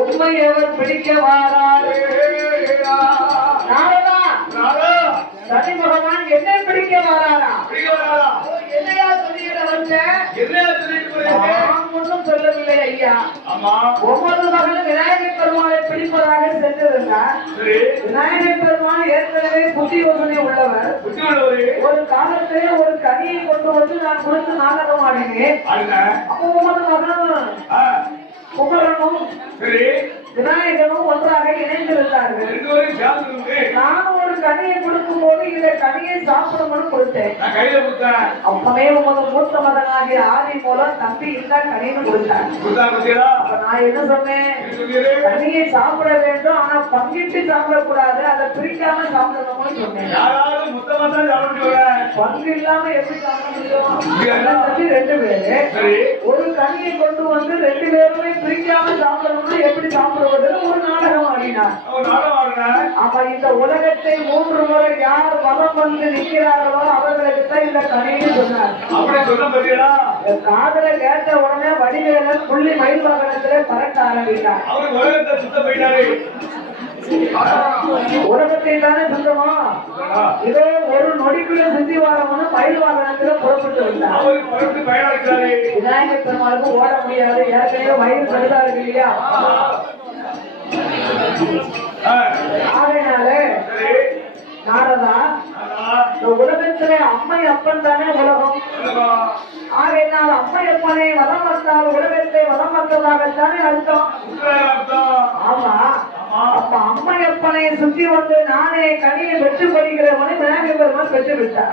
உண்மையவர் பிடிக்க வாராரு சனி பகவான் என்ன பிடிக்க வாராரா? என்னையா ஒன்றும் சொல்லவில்லை ஐயா. ஒவ்வொரு மகளும் விநாயகர் பெருமானை பிடிப்பதாக சென்றிருந்தார். விநாயகர் பெருமான் ஏற்கனவே புத்தி யோசனை உள்ளவர். ஒரு காலத்திலே ஒரு கனியை கொண்டு வந்து நான் கொடுத்து நாடகம் ஆடினேன். அப்போ ஒவ்வொரு மகளும் குமரனும் விநாயகனும் ஒன்றாக இணைந்திருந்தார்கள். நானும் ஒரு கனியை கொடுக்கும் போது இந்த கனியை சாப்பிடணும்னு கொடுத்தேன். அப்பவே உமது மூத்த மகனாகிய ஆதி மூலம் தம்பி இந்த கனின்னு கொடுத்தாங்க. நான் என்ன சொன்னேன்? கனியை சாப்பிட வேண்டும், ஆனா பங்கிட்டு சாப்பிடக்கூடாது, அதை பிரிக்காம சாப்பிடணும்னு சொன்னேன். பங்கு இல்லாம எப்படி சாப்பிட முடியும்? ரெண்டு பேரு ஒரு கனியை கொண்டு வந்து ரெண்டு பேருமே பிரிக்காம சாப்பிடணும்னு எப்படி சாப்பிடுவது? ஒரு நாடகம் ஆடினார். அப்ப இந்த உலகத்தை 3 முறை யார் மதம் வந்து நிற்கிறார்களோ அவர்களுக்கு தான் இந்த கனின்னு சொன்னார். காதல கேட்ட உடனே வடிவேலன் புள்ளி மயில் வாகனத்திலே பறக்க ஆரம்பித்தார். உலகத்தை தானே சுத்தமா இதோ ஒரு நொடிக்குள்ள சுத்தி வாரம்னு மயில் வாகனத்துல புறப்பட்டு வந்தார். விநாயகர் பெருமாளுக்கு ஓட முடியாது, ஏற்கனவே மயில் பழுதா இருக்கு இல்லையா? ஆகையினால நாரதா, உலகத்திலே அம்மை அப்பன் தானே உலகம். ஆகையினால் அம்மை அப்பனை வலம் வந்தால் உலகத்தை வலம் வந்ததாகத்தானே அர்த்தம். ஆமா, அப்ப அம்மையப்பனை சுத்தி வந்து நானே கனியை வெற்றி படுகிறவனை விநாயகர் பெருமான் பெற்று விட்டார்.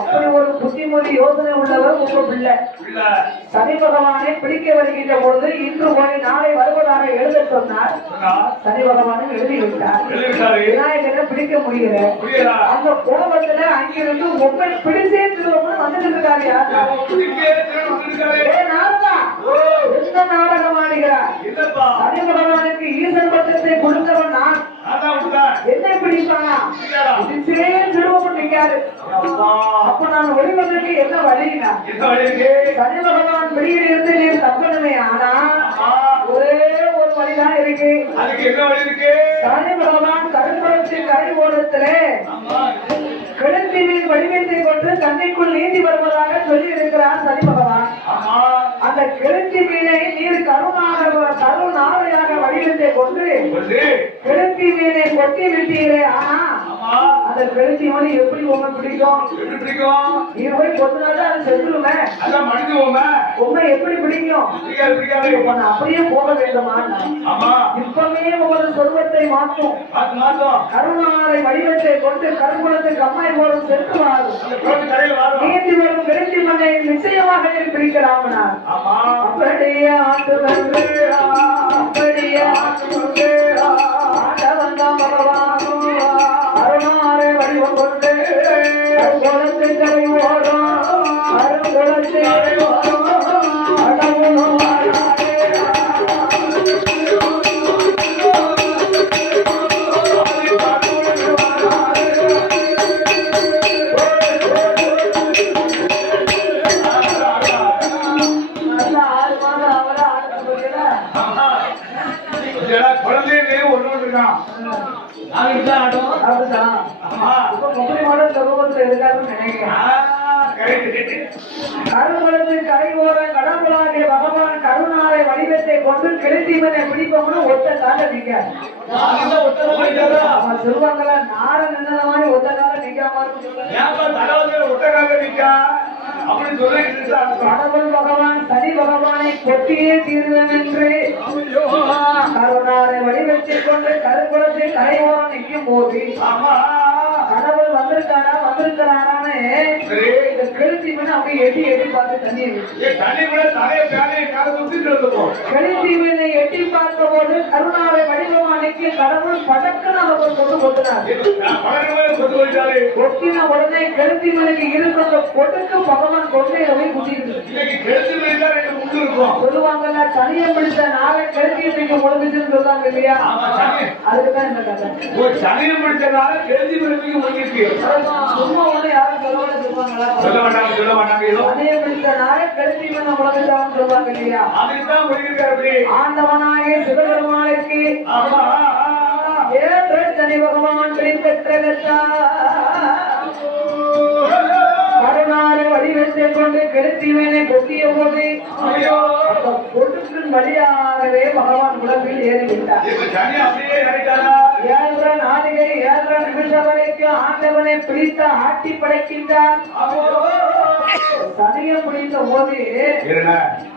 அப்படி ஒரு புத்திமொழி யோசனை உள்ளவர் உங்க பிள்ளை. சனி பகவானை பிடிக்க வருகின்ற பொழுது இன்று போய் நாளை வருவதாக எழுத சொன்னார். சனி பகவானும் எழுதிவிட்டார். விநாயகரை பிடிக்க முடியல. அந்த கோபத்துல அங்கிருந்து உங்களை பிடிச்சே திருவம்னு வந்துட்டு இருக்காரு. எந்த நாடகம் ஆடுகிறார்? சனி பகவானுக்கு ஈசன் பட்டத்தை கொடுத்தவன் நான். என்ன பிடிப்பானா? திருவம் நிற்காரு. அப்ப நான் ஒளிவதற்கு என்ன வழினா? சனி பகவான் வெளியில் இருந்து நீர் தப்பணுமே. ஆனா ஒரே ஒரு வழிதான் இருக்கு. சனி பகவான் கரும்புறத்தின் கரை ஓரத்திலே கிழத்தின் வடிவத்தை கொண்டு தன்னைக்குள் நீந்தி வருவதாக சொல்லி இருக்கிறார் சனி பகவான். அந்த கிழத்தி மீனை நீர் கருணாவையாக வடிவத்தை கொண்டு கிழத்தி மீனை கொட்டி விட்டீரே. ஆனா அந்த கிழத்தி மணி எப்படி உண்மை பிடிக்கும்? நீர் போய் கொண்டுனால அது செத்துருமே. உண்மை எப்படி பிடிக்கும்? அப்படியே போக வேண்டுமா? இப்பவே உங்களது சொர்வத்தை மாற்றும். கருணாவை வடிவத்தை கொண்டு கருங்குளத்துக்கு அம்மாய் போரும் சென்று வாரும். நீந்தி வரும் கிழத்தி மண்ணை நிச்சயமாக பிடிக்கலாமனார். அப்படியே ஆண்டு வந்து அப்படியே ஆண்டவன் தான் பகவானும் அருணாரை வடிவம் கொண்டு கருங்குளத்தை கரை ஓடும் கருங்குளத்தை அடவும் குழந்தையிலே ஒண்ணு இருக்கான். அதுதான் ஆட்டம். அதுதான். இப்ப முப்படி மாடல் சமூகத்துல இருக்காருன்னு நினைக்கிறேன். கருங்குளத்து கரை ஓர கடவுளாகிய பகவான் கருணாலை வடிவத்தை கொண்டு கிழத்தீவனை பிடிப்போம்னு ஒத்த கால நிக்க சொல்லுவாங்களா நார நின்ன மாதிரி ஒத்த கால நிக்காம கடவுள் பகவான் சனி பகவானை கொட்டியே தீர்வேன் என்று கருணாலை வடிவத்தை கொண்டு கருங்குளத்தை கரை ஓரம் நிற்கும் போது கடவுள் வந்திருக்கிறாரான்னு கெளுத்தி மீன் அப்படியே எட்டி பார்த்து கெளுத்தி மீனை எட்டி பார்த்த போது கருணாவை வடிவமானிக்கு கடவுள் பதக்கன அவர் கொண்டு கொட்டினார். கொட்டின உடனே கெளுத்தி மீனுக்கு இருக்கிற பொட்டுக்கு பகவான் கொண்டே போய் குட்டிருக்கு. சொல்லுவாங்கல்ல சனியை பிடித்த நாளை கெளுத்தியை தூக்கி முழுங்குச்சுன்னு சொல்லுவாங்க இல்லையா? அதுக்குதான் இந்த கதை. சனியை பிடிச்ச நாளை கெளுத்தி மீனுக்கு முழுங்கிருக்கு. சும்மா ஒண்ணு யாரும் சொல்லுவாங்களா? சொல்ல மாட்டாங்க. சனியை பிடித்த நாளை கெளுத்தி மீனை முழுங்குச்சான்னு சொல்லுவாங்க இல்லையா? ஆண்டவனாகிய சிவபெருமானுக்கு ஏற்ற சனி பகவான் கருணாரை வடிவத்தை கொண்டு கெளுத்திவனை கொட்டிய போது கொடுக்கும் வழியாகவே பகவான் உலகில் ஏறிவிட்டார். 7 நாளிகை 7 நிமிஷம் வரைக்கும் ஆண்டவனை பிடித்த ஆட்டி படைக்கின்றார். சனியை பிடித்த போது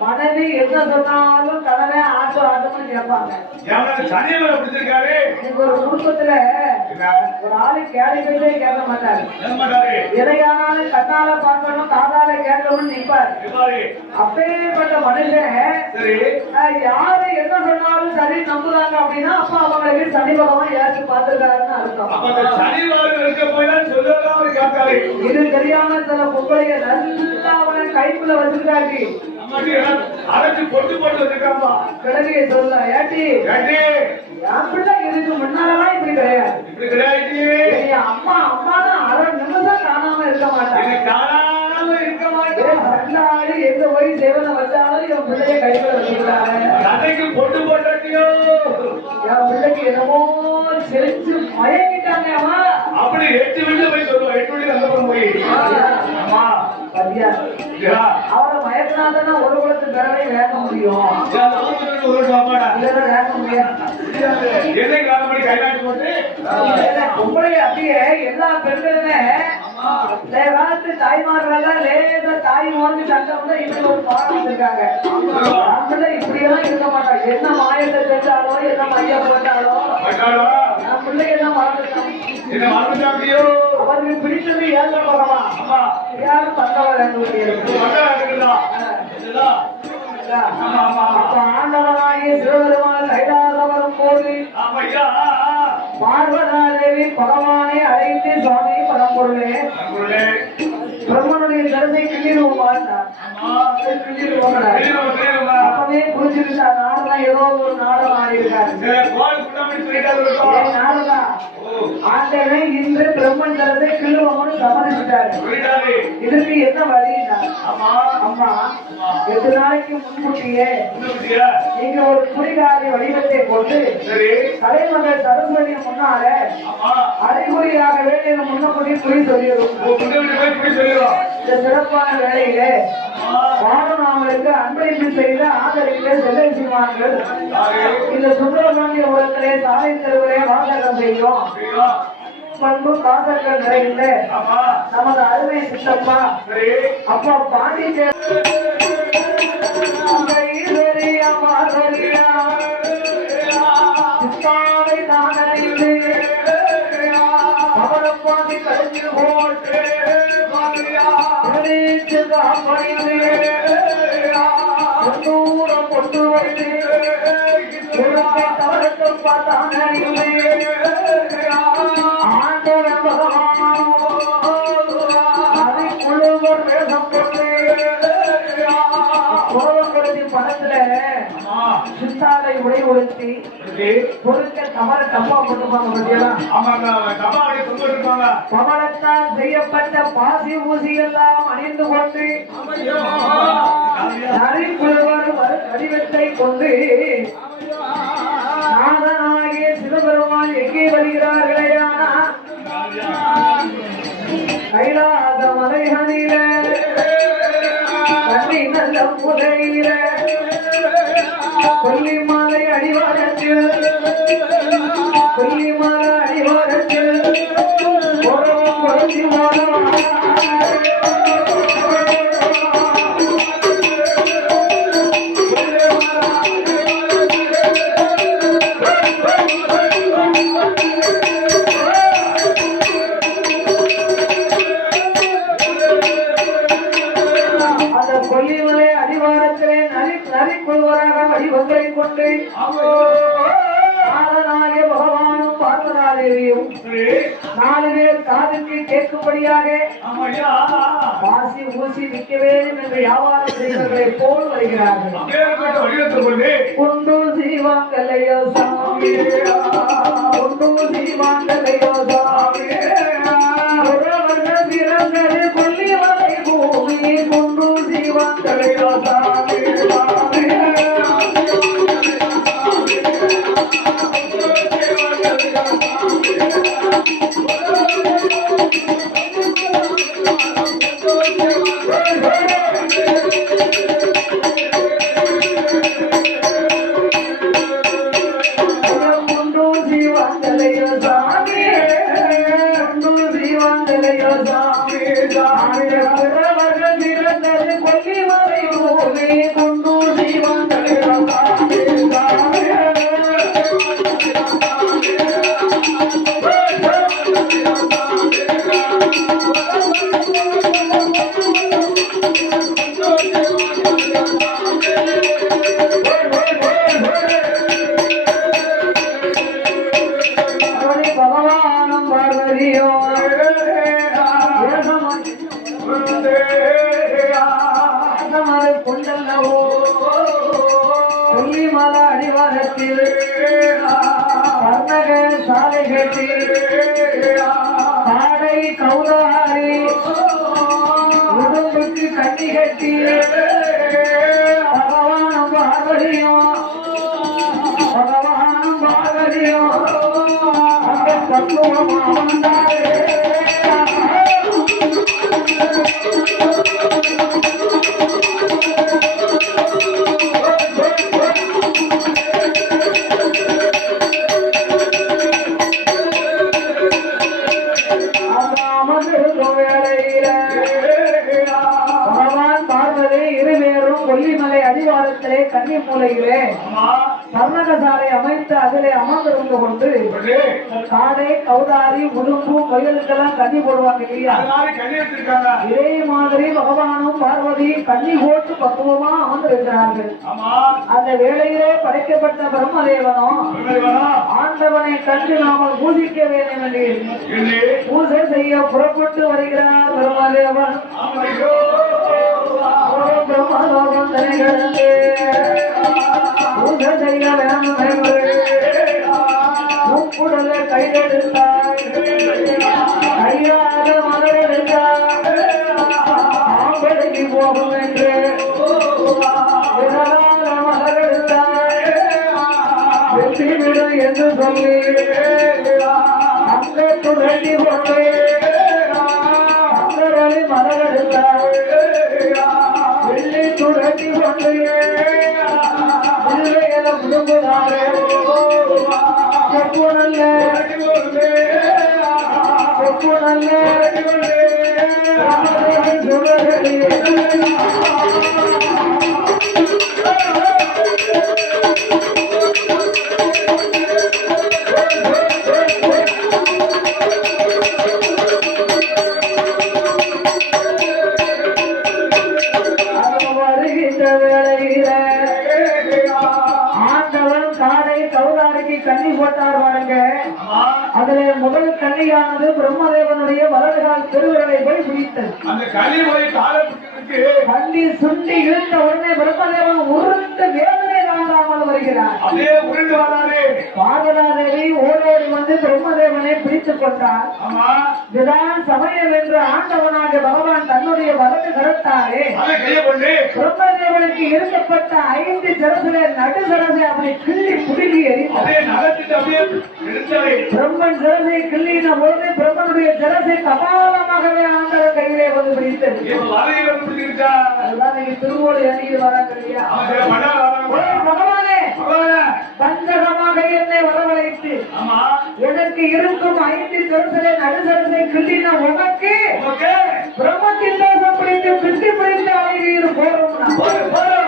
மனைவி என்ன சொன்னாலும் கடனை ஆட்டம்னு கேட்பாங்க. ஒரு குடும்பத்துல ஒரு ஆளு கேள்வி கேட்க மாட்டாரு. எதையானாலும் கண்ணால பார்க்கணும் காதால கேட்கணும்னு நிற்பாரு. அப்பேற்பட்ட மனுஷன் யாரு என்ன சொன்னாலும் சரி நம்புறாங்க அப்படின்னா அப்ப அவங்களுக்கு சனி பகவான் ஏற்று பார்த்திருக்காருன்னு அர்த்தம். இது தெரியாம சில பொங்கலைய நல்லா அவனை கைக்குள்ள வச்சிருக்காங்க. கிழவியை சொல்ல ஏட்டி என் பிள்ளை இதுக்கு முன்னாலதான் இப்படி கிடையாது. அம்மா தான் 1/2 நிமிஷம் காணாம இருக்க மாட்டாங்க. எங்க போய் சேவனை வச்சாலும் என் பிள்ளைய கைக்குள்ள வச்சிருக்காங்க. என் பிள்ளைக்கு என்னமோ செஞ்சு மயங்கிட்டாங்க. அப்படி 8 வீட்டுல போய் சொல்லுவா. 8 வீட்டுல அந்த பக்கம் போய் அவரை மயக்கினாதானே ஒரு குளத்து பிறவை வேக முடியும். பொம்பளை அப்படியே எல்லா பெண்களுமே காலத்து தாய்மார்கள் லேசா தாய் மோந்து சண்டை வந்து இப்படி ஒரு பாடம் வச்சிருக்காங்க. நம்மள இப்படியெல்லாம் இருக்க மாட்டாங்க. என்ன மாயத்தை செஞ்சாலோ என்ன மைய போட்டாலோ என் பிள்ளைங்க எல்லாம் மறந்துட்டாங்க. அவருக்கு பிடிச்சது ஏற்ற பகவான் யாரும் தந்தவர் ஆண்டவனாகிய சிவபெருமான் கைலாச வரும் போது பார்வதா தேவி பகவானை அழைத்து சுவாமி பரம்பொருளே பிரம்மனுடைய கருத்தை கிள்ளிடுவோம். அப்பவே புரிஞ்சுக்கிட்டா நாடுதான் ஏதோ ஒரு நாடகம் ஆடிருக்காரு. நாடுதான் ஆண்டவன் இன்று பிரம்மன் கருத்தை கிள்ளுவோம்னு சம்மதிச்சுட்டாரு. இதுக்கு என்ன வழின்னா அம்மா 8 நாளைக்கு முன்கூட்டியே நீங்க ஒரு குறிகாரி வடிவத்தை கொண்டு தலைமகள் சரஸ்வதி முன்னால அறிகுறியாக வேண்டிய முன்னக்கூடி குறி சொல்லிடும். இந்த சிறப்பான வேலையிலே வானநாமலுக்கு அன்பளிப்பு செய்து ஆதரிக்க செல்லை செய்வார்கள். இந்த சுந்தரபாண்டிய உலகத்திலே சாலை தெருவிலே வாசகம் செய்யும் பண்பு காசர்கள் நிறைந்த நமது அருமை சித்தப்பா அப்பா பாண்டிச்சேரி சித்தாவை நாடறிந்து அவரப்பாதி கழிஞ்சு போட்டு கொண்டு வந்து தவறத்தை பார்த்தான ஆண்டவன் பகவான் அதை குழுவர் வேகம் கொண்டு கோவக்கருதி பணத்துல சித்தாலை உடை உடுத்தி பொருட்க தவற டப்பா போட்டுப்பாங்க. கமலத்தால் செய்யப்பட்ட பாசி ஊசி எல்லாம் அணிந்து கொண்டு நரிக்குழுவர் வடிவத்தை கொண்டு நாதனாய் முலையில கொல்லிமலை அடிவாரத்தில் கொல்லிமலை அடிவாரத்தில் ஒரு குழந்தை மாதம் கொல்லிமலை அடிவாரத்திலே நரிக்கொள்வராக வடிவங்களை கொண்டு நாதனாகிய பகவானும் பார்வதாதேவியும் 4 பேர் காதுக்கு கேட்கும்படியாக பாசி ஊசி விற்க வேண்டும் என்று வியாபாரம் செய்வர்களை போல் வருகிறார்கள். குண்டு சீவாங்கலையோ சாமி குண்டு சீவாங்கலையோ சாமி பிறந்தது கொல்லிமலை பூமி குண்டு சீவாங்கலையோ சாமி கொல்லிமலை பூமி குண்டு சீவாங்கலையோ சாமி பகவானும் பார்வதியோ கொண்டல்லவோ கொல்லிமலை அடிவாரத்தில் கர்ணக சாலை கட்டி காடை கௌதாரி உடம்புக்கு கண்ணி கட்டி பகவானும் பார்வதியும் அந்த தத்துவம் வந்தாரே கொல்லிமலை அடிவாரத்திலே கன்னி மூலையிலே கர்ணகசாலை அமைத்து அதிலே அமர்ந்திருந்து கொண்டு காடை கௌதாரி உடும்பு முயலுக்கெல்லாம் கன்னி போடுவாங்க இல்லையா? இதே மாதிரி பகவானும் பார்வதி கன்னி போட்டு பக்குவமா அமர்ந்திருக்கிறார்கள். அந்த வேளையிலே படைக்கப்பட்ட பிரம்மதேவனும் ஆண்டவனை கண்டு நாமல் பூஜிக்க வேண்டும் என்று பூஜை செய்ய புறப்பட்டு வருகிறார் பிரம்மதேவன். பூஜை செய்ய வேண்டும் முக்குடலை கையெடுத்தார் கையாக மலரெடுத்தார் ஆம்படைக்கு போகும் என்று மலரெடுத்தார் வெற்றிவிடும் என்று சொல்லி அங்கே துரட்டி கொண்டு அங்கரளி மலரெடுத்தார் வெள்ளி துரட்டி கொண்டு விடும்புதாரே செப்புனல்ல செப்புனல்ல சுடரடி வருகின்ற வேளையில கன்னி போட்டார் பாருங்க. அதுல முதல் கன்னியானது பிரம்மதேவனுடைய வலதுகால் திருவிரலை போய் பிடித்தது. அந்த கன்னி சுண்டி இழுத்த உடனே பிரம்மதேவன் உருண்டு வேதனை தாங்காமல் வருகிறார். பார்வதாதேவி ஓடோடி வந்து பிரம்மதேவனை பிடித்துக் கொண்டார். இதுதான் சமயம் என்று ஆண்டவனாக பகவான் தன்னுடைய வலது கரத்தாலே பிரம்மதேவனுக்கு இருக்கப்பட்ட 5 சிரசுல நடு சிரசை அப்படி கிள்ளி புடுங்கி எறிந்தார். எடுத்தாலே பிரம்மன் சிரசை கிள்ளின பொழுது பிரம்மனுடைய சிரசை கபாலமாகவே ஆண்டவர் கையிலே வந்து பிடித்தது. இப்ப வாழையை வந்து பிடிச்சிருக்கா அதுதான் நீங்க திருவோடு எண்ணிட்டு வராங்க இல்லையா? அவன் சில மன்னர் ஓ பகவானே, பகவானே பஞ்சகமாக என்னை வரவழைத்து ஆமா எனக்கு இருக்கும் 5 சிரசை நடுசரசை கிள்ளின உனக்கு ஓகே பிரம்மத்தின் தேசம் பிடித்து பிடித்து பிடித்து அழகிய போறோம்னா போடு போடு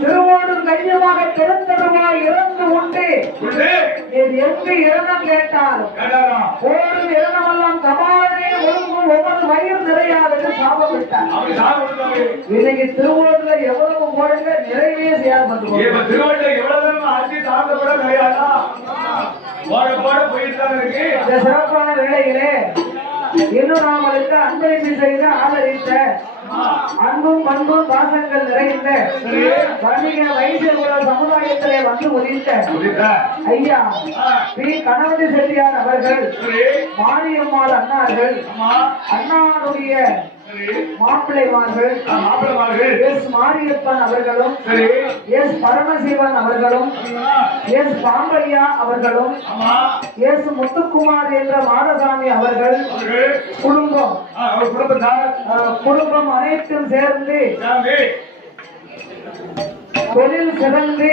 திருவோடும் கையுமாக திறந்தருவாய் இறந்து உண்டு. உண்டு இது எங்கு இரணம் கேட்டாலும் கேட்டாரா போடும் இரணமெல்லாம் கபாலனே ஒழுங்கும் ஒவ்வொரு வயிறு நிறையாதது சாபமிட்டார். அப்படி சாவு கொடுத்தாங்க இன்னைக்கு திருவோடுல எவ்வளவு போடுங்க நிறைவே செய்யாமல் இப்ப திருவள்ளுவர் எவ்வளவு ஆட்சி சார்ந்தப்பட கிடையாதா போட போட போயிட்டு தான் இருக்கு இந்த சிறப்பான வேளையிலே இன்னும் நாமளுக்கு அன்பளிப்பு செய்து ஆதரித்த அன்பும் பண்பும் பாசங்கள் நிறைந்த வணிக வைசியகுல சமுதாயத்திலே வந்து உதித்த புரியுதா ஐயா பி கணபதி செட்டியார் அவர்கள் சரி மாரியம்மாள் அண்ணார்கள் ஆமா அண்ணாருடைய சரி மாப்பிள்ளைமார்கள் மாப்பிளமார்கள் எஸ் மாரியப்பன் அவர்களும் சரி எஸ் பரமசிவன் அவர்களும் எஸ் பாம்பையா அவர்களும் ஆமா எஸ் முத்துக்குமார் என்ற மாடசாமி அவர்கள் அவர்கள் குடும்பம் அவர் குடும்பத்தார் குடும்பம் அனைத்தும் சேர்ந்து சாமி தொழில் சிறந்து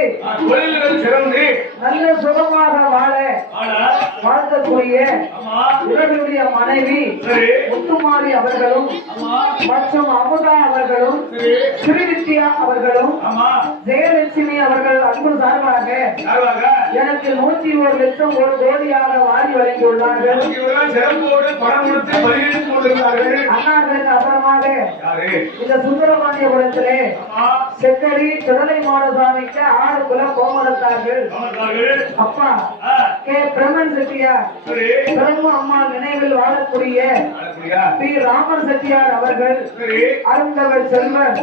தொழில்கள் சிறந்து நல்ல சுகமாக வாழ ஆனா வாழ்த்தக்கூடிய ஆமா இவர்களுடைய மனைவி சரி முத்துமாரி அவர்களும் ஆமா மற்றும் அமுதா அவர்களும் சரி ஸ்ரீவித்யா அவர்களும் ஆமா ஜெயலட்சுமி அவர்கள் அன்பு சார்பாக யாருவாங்க எனக்கு 101 லட்சம் 1 கோடியாக வாரி வழங்கியுள்ளார்கள். இவர்கள் சிறப்போடு பணம் கொடுத்து பரிகரித்துக் கொண்டிருந்தார்கள் அண்ணார்களுக்கு அப்புறமாக யாரு இந்த சுந்தரபாண்டியபுரத்திலே ஆமா செக்கடி சுடலை மாடசாமிக்கு 6 குல கோமரத்தார்கள் அவர்கள் அப்பா ஆ கே பிரமன் செட்டியார் சரி பிரம்ம அம்மா நினைவில் வாழக்கூடிய அழகுயா பி ராமன் செட்டியார் அவர்கள் சரி அருந்தவர் செல்வர்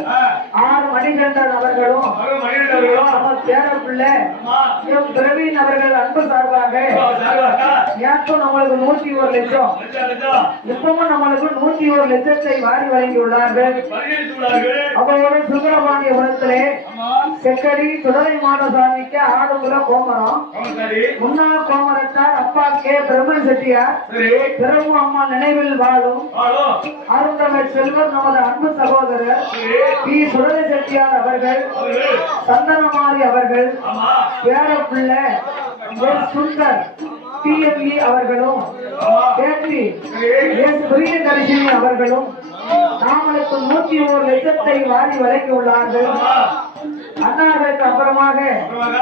ஆர் மணிகண்டன் அவர்களும் அவர் மணியண்டவர்களும் நம்ம பேரப்பிள்ளை ஆமா எம் பிரவீன் அவர்கள் அன்பு சார்பாக சார்பாக நேற்றும் நம்மளுக்கு 101 லட்சம் லட்சம் லட்சம் இப்பவும் நம்மளுக்கு 101 லட்சத்தை வாரி வழங்கியுள்ளார்கள். பரிகரித்துள்ளார்கள் அவரோட சுந்தரபாண்டியபுரத்திலே ஆமா செக்கடி சுடலை மாடசாமிக்கு 6 குல கோமரம் அவன் சரி முன்னாள் கோமரத்தார் அப்பா கே பிரம்மன் செட்டியார் சரி பிறகு அம்மா நினைவில் வாழும் ஆளோ அருந்தவர் செல்வர் நமது அன்பு சகோதரர் சரி பி சுடலை செட்டியார் அவர்கள் அவர்கள் சந்தனமாரி அவர்கள் ஆமா பேரப்பிள்ளை எஸ் சுந்தர் PME அவர்களும் ஆமா பேட்டி சரி எஸ் பிரியதர்ஷினி அவர்களும் நாமளுக்கு 101 லட்சத்தை வாரி வழங்கியுள்ளார்கள். ஆமா அண்ணாவிற்கு அப்புறமாக அப்புறமாக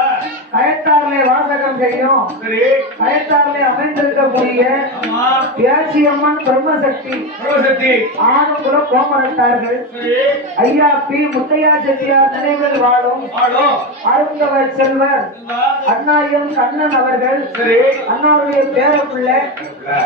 கயத்தாரிலே வாசகம் செய்யும் சரி கயத்தாரிலே அமைந்திருக்கக்கூடிய ஆமா பியாச்சியம்மன் பிரம்மசக்தி சிவசக்தி ஆணுகுல கோமரத்தார்கள் சரி ஐயா பி முத்தையா செட்டியார் நினைவில் வாழும் ஆளோ அருந்தவர் செல்வர் அண்ணாயம் கண்ணன் அவர்கள் சரி அண்ணாவுடைய பேரப்பிள்ளை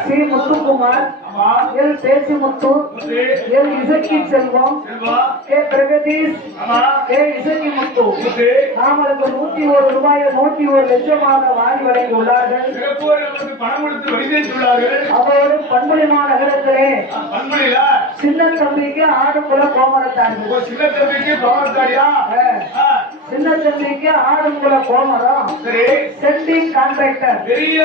ஸ்ரீ முத்துக்குமார் ஆமா எல் பேசிமுத்து சரி எல் இசக்கி செல்வம் செல்வா கே பிரகதீஷ் ஆமா கே இசக்கி முத்து சரி நாமளுக்கு 101 ரூபாயை 101 லட்சமாக வாரி வழங்கியுள்ளார்கள். சிறப்போடு அவருக்கு பணம் கொடுத்து பரிகரித்துள்ளார்கள் அவரோடு பண்புலிமா நகரத்திலே பண்புலில சின்ன தம்பிக்கு 6 குல கோமரத்தார்கள். ஒரு சின்ன தம்பிக்கு பவர்தாரியா சின்ன தம்பிக்கு 6 குல கோமரம் சரி சென்டிங் கான்ட்ராக்டர் பெரிய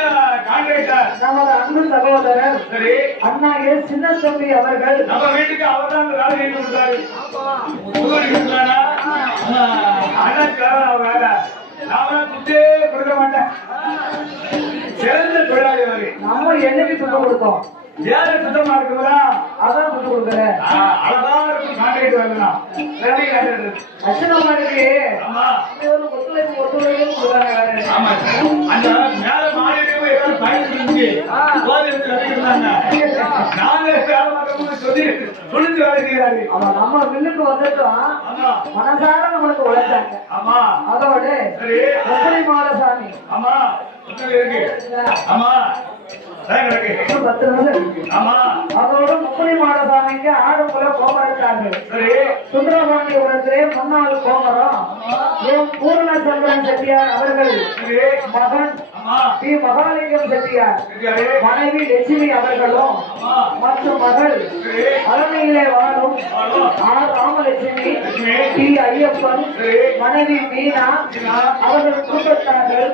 கான்ட்ராக்டர் நமது அன்பு சகோதரர் சரி அண்ணா எஸ் சின்ன தம்பி அவர்கள் நம்ம வீட்டுக்கு அவர் தான் வேலை செய்து கொடுத்தாரு அண்ணன் வேலை நாம குத்தே கொடுக்க மாட்டேன் சிறந்த தொழிலாளி அவரு நம்ம என்னைக்கு சுத்தம் கொடுத்தோம் ஏழை சுத்தமா இருக்குதா அதான் சுத்தம் கொடுக்கல அழகா இருக்கும் கான்ட்ராக்ட் வரலாம் ரெடி கான்ட்ராக்ட் அச்சனமாருக்கு ஆமா ஒத்துழைப்பு கொடுக்குறாங்க. ஆமா அந்த மேல மாடியிலேயே ஏதாவது பயன் இருந்துச்சு கோயில் கட்டிருந்தாங்க நாங்க வேலை பார்க்கும்போது சொல்லிச்சு வேலை செய்யறாரு அவன் நம்ம மில்லுக்கு வந்துட்டோம் ஆமா மனசார நம்மளுக்கு உழைச்சாங்க. ஆமா அதோட சரி முப்படி மாலசாமி ஆமா இருக்கு ஆமா கிடக்கு 10 நிமிஷம் இருக்கு. ஆமா அதோட முப்படி மாலசாமிக்கு 6 குல கோமரத்தார்கள். சரி சுந்தரபாண்டியபுரத்திலே முன்னாள் கோமரம் எம் பூர்ணச்சந்திரன் செட்டியார் அவர்கள் சரி மகன் டி மகாலிங்கம் செட்டியார் மனைவி லட்சுமி அவர்களும் மற்றும் மகள் அரணையிலே வாழும் ஆர் ராமலட்சுமி டி ஐயப்பன் மனைவி மீனா அவர்கள் குடும்பத்தார்கள்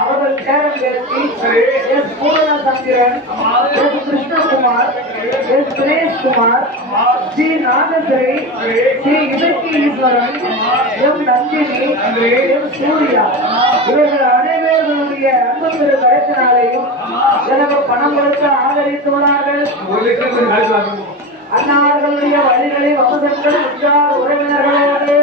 அவர்கள் சேரம் பேசி S Poornachandran S Krishnakumar S Sureshkumar Shri Nageswari Shri இலக்கி ஈஸ்வரன் எம் நந்தினி எம் சூர்யா இவர்கள் அனைவர்களுடைய அன்பு கடைசினாலையும் எனக்கு பணம் கொடுத்து ஆதரித்துள்ளார்கள். அன்னார்களுடைய வழிகளை வசதங்கள் உற்றார் உறவினர்களோடு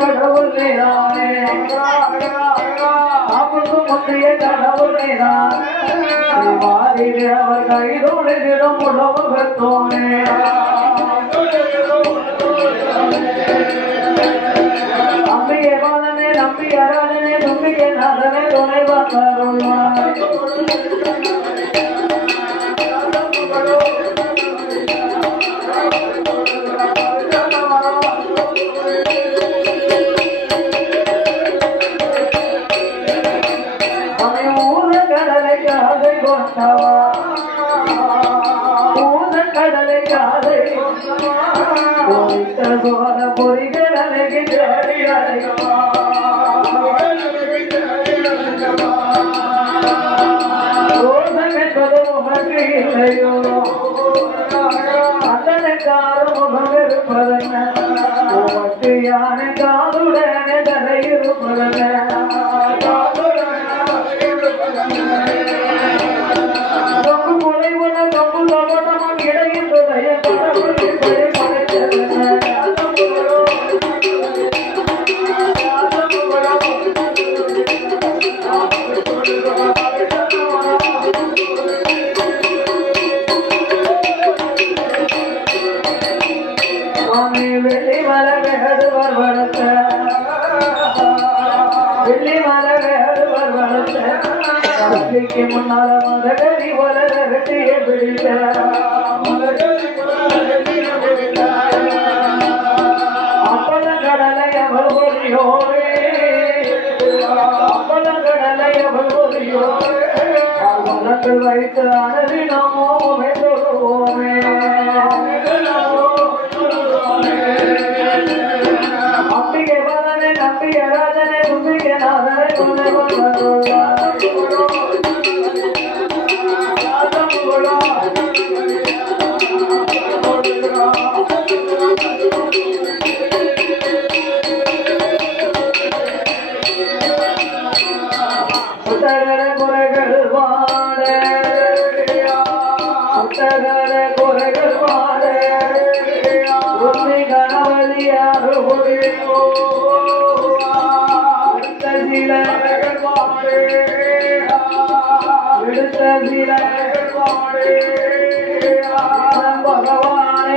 கடவுள் நீதானே ஆப்புக்கு முந்தைய கடவுள் நீதான் வாரிலே அவர் கைதோளிடம் உழவு பெற்றோனே நம்பிய பாதனே நம்பி அராதனே நம்பிய நாதனே துணை வந்தாருள்வார் காதுடனே தலையிருப்பதன முன்னால மதகரி வளரட்டிய பிடித்த அப்பளங்கடலை அவள் ஒளியோரே அப்பளங்கடலை அவள் ஒளியோரே மனத்தில் வைத்து அனதினமோ சொல்லுவோமே அம்பிகை வதனை நம்பிய ராஜனை தும்பிகை நாதனை துணை வந்தார் பகவானே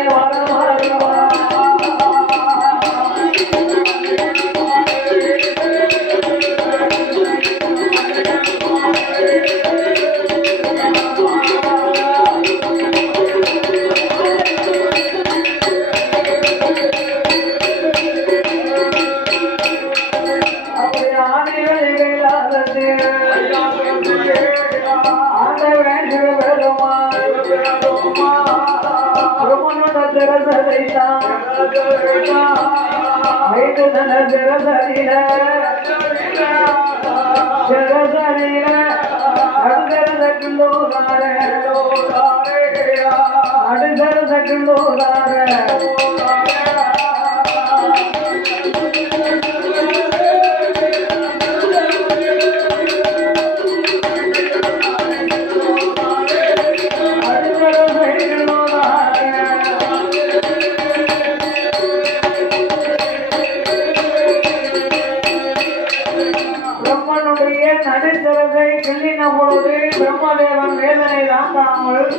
நடுத்தரத்தை கிள்ளின பொழுது பிரம்மதேவன் வேதனை தாங்காமல்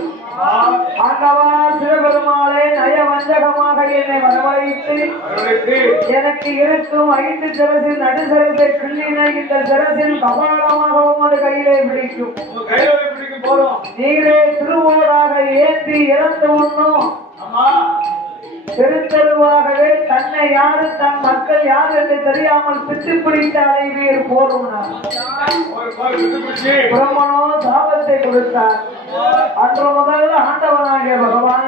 ஆண்டவா சிவபெருமாளை நயவஞ்சகமாக என்னை வரவழைத்து எனக்கு இருக்கும் 5 சிரசில் நடுசரத்தை கிள்ளின இந்த சிரசில் கபாலமாக உமது கையிலே பிடிக்கும் நீரே திருவோடாக ஏற்றி இறந்து உண்ணும் பெருந்தெருவாகவே தன்னை யாரு தன் மக்கள் யார் என்று தெரியாமல் பித்து பிடித்த அலைவீர் போரும் பிரம்மனோ சாபத்தை கொடுத்தார். அன்று முதல் ஆண்டவனாகிய பகவான்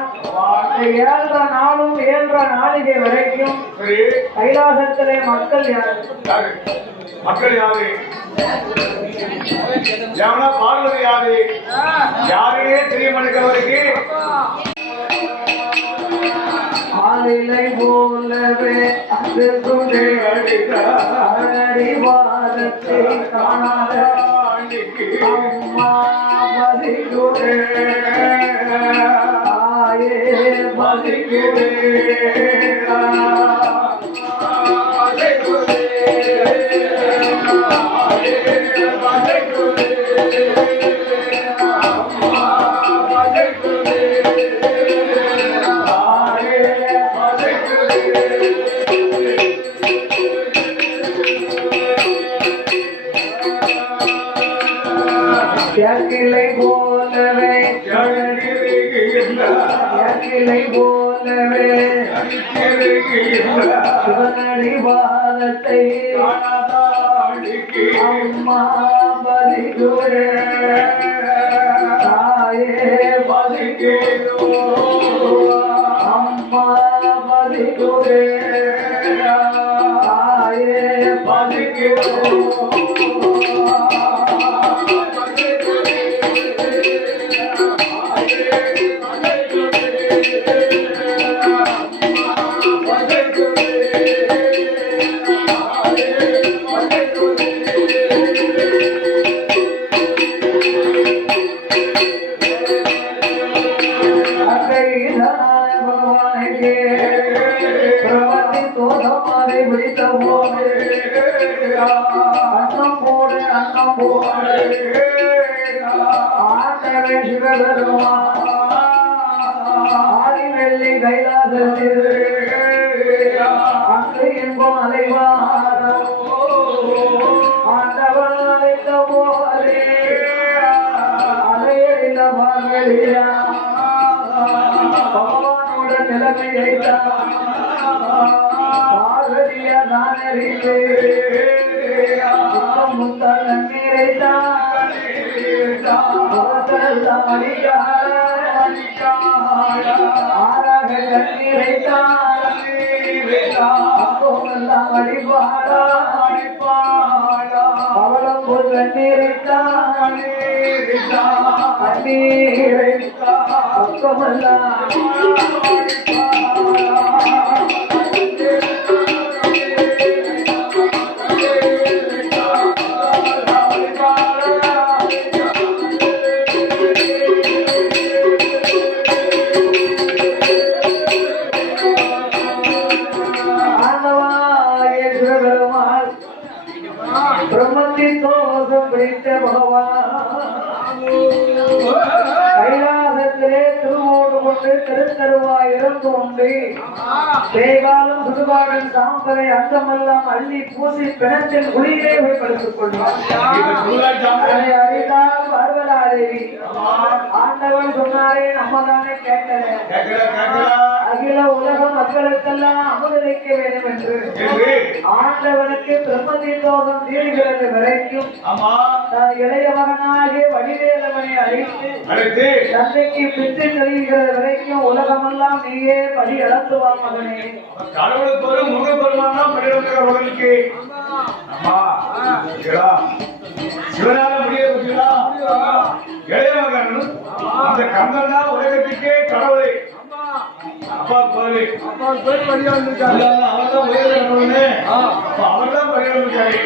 7 நாளும் 7 நாளிகை வரைக்கும் கைலாசத்திலே மக்கள் யாரு மக்கள் யாரு பாடுவது யாரு யாரையே தெரிய மாட்டேங்கிறவருக்கு ஆளிலை போலவே அது துணை அடிவாரத்தை காணாத அம்மா மதிக்குரே ஆயே மதிக்குரே கிளை போலவே கிளை போலவே சிவனடி பாதத்தை அம்மா பதிகுரே தாயே பதிகுரோ அம்மா பதிகுரே தாயே பதிகுரோ ஆதிவெள்ளி கைலாசத்தில் அங்கு என்போம் அலைவாரோ ஆண்டவன் அழைத்த போதே அலையறிந்த பார்வெளியா பகவானோட நிலைமையை பார்வதியா நான் அறிந்தே முத்த நன்னீரை ஆராக கண்ணீரை அடிப்பாடா அவளம் ஒரு கண்ணீரை கண்ணீரை அக்கமல்லா பிரம்மத்தின் தோஷம் பிடித்த பகவான் கைலாசத்திலே திருவோடு கொண்டு திருத்தருவாய் இருந்து கொண்டு தேகாலம் சுடுகாடன் சாம்பலை அந்தமெல்லாம் அள்ளி பூசி பிணத்தின் குழியிலே போய் படுத்துக் கொள்வார். அதை அறிந்தால் பார்வதாதேவி ஆண்டவன் சொன்னாரே நம்ம தானே கேட்கல அகில உலக மக்களுக்கெல்லாம் அமுதளிக்க வேண்டும் என்று ஆண்டவனுக்கு பிரம்மத்தின் தோஷம் தீர்கிறது வரைக்கும் நான் இளைய மகனாகிய வடிவேலவனை அழைத்து தந்தைக்கு பித்து தெரிகிறது வரைக்கும் உலகமெல்லாம் நீயே படி அளத்துவான் மகனே. கடவுளுக்கு ஒரு முழு பெருமானம் பரிவர்த்தகர்களுக்கு சிவனால முடியாது இளைய மகன் அந்த கந்தன் தான் உலகத்துக்கே கடவுளை அப்பா கோவில் அவர் தான் உயர்ந்தவனே அவர் தான் பரிவர்த்தகை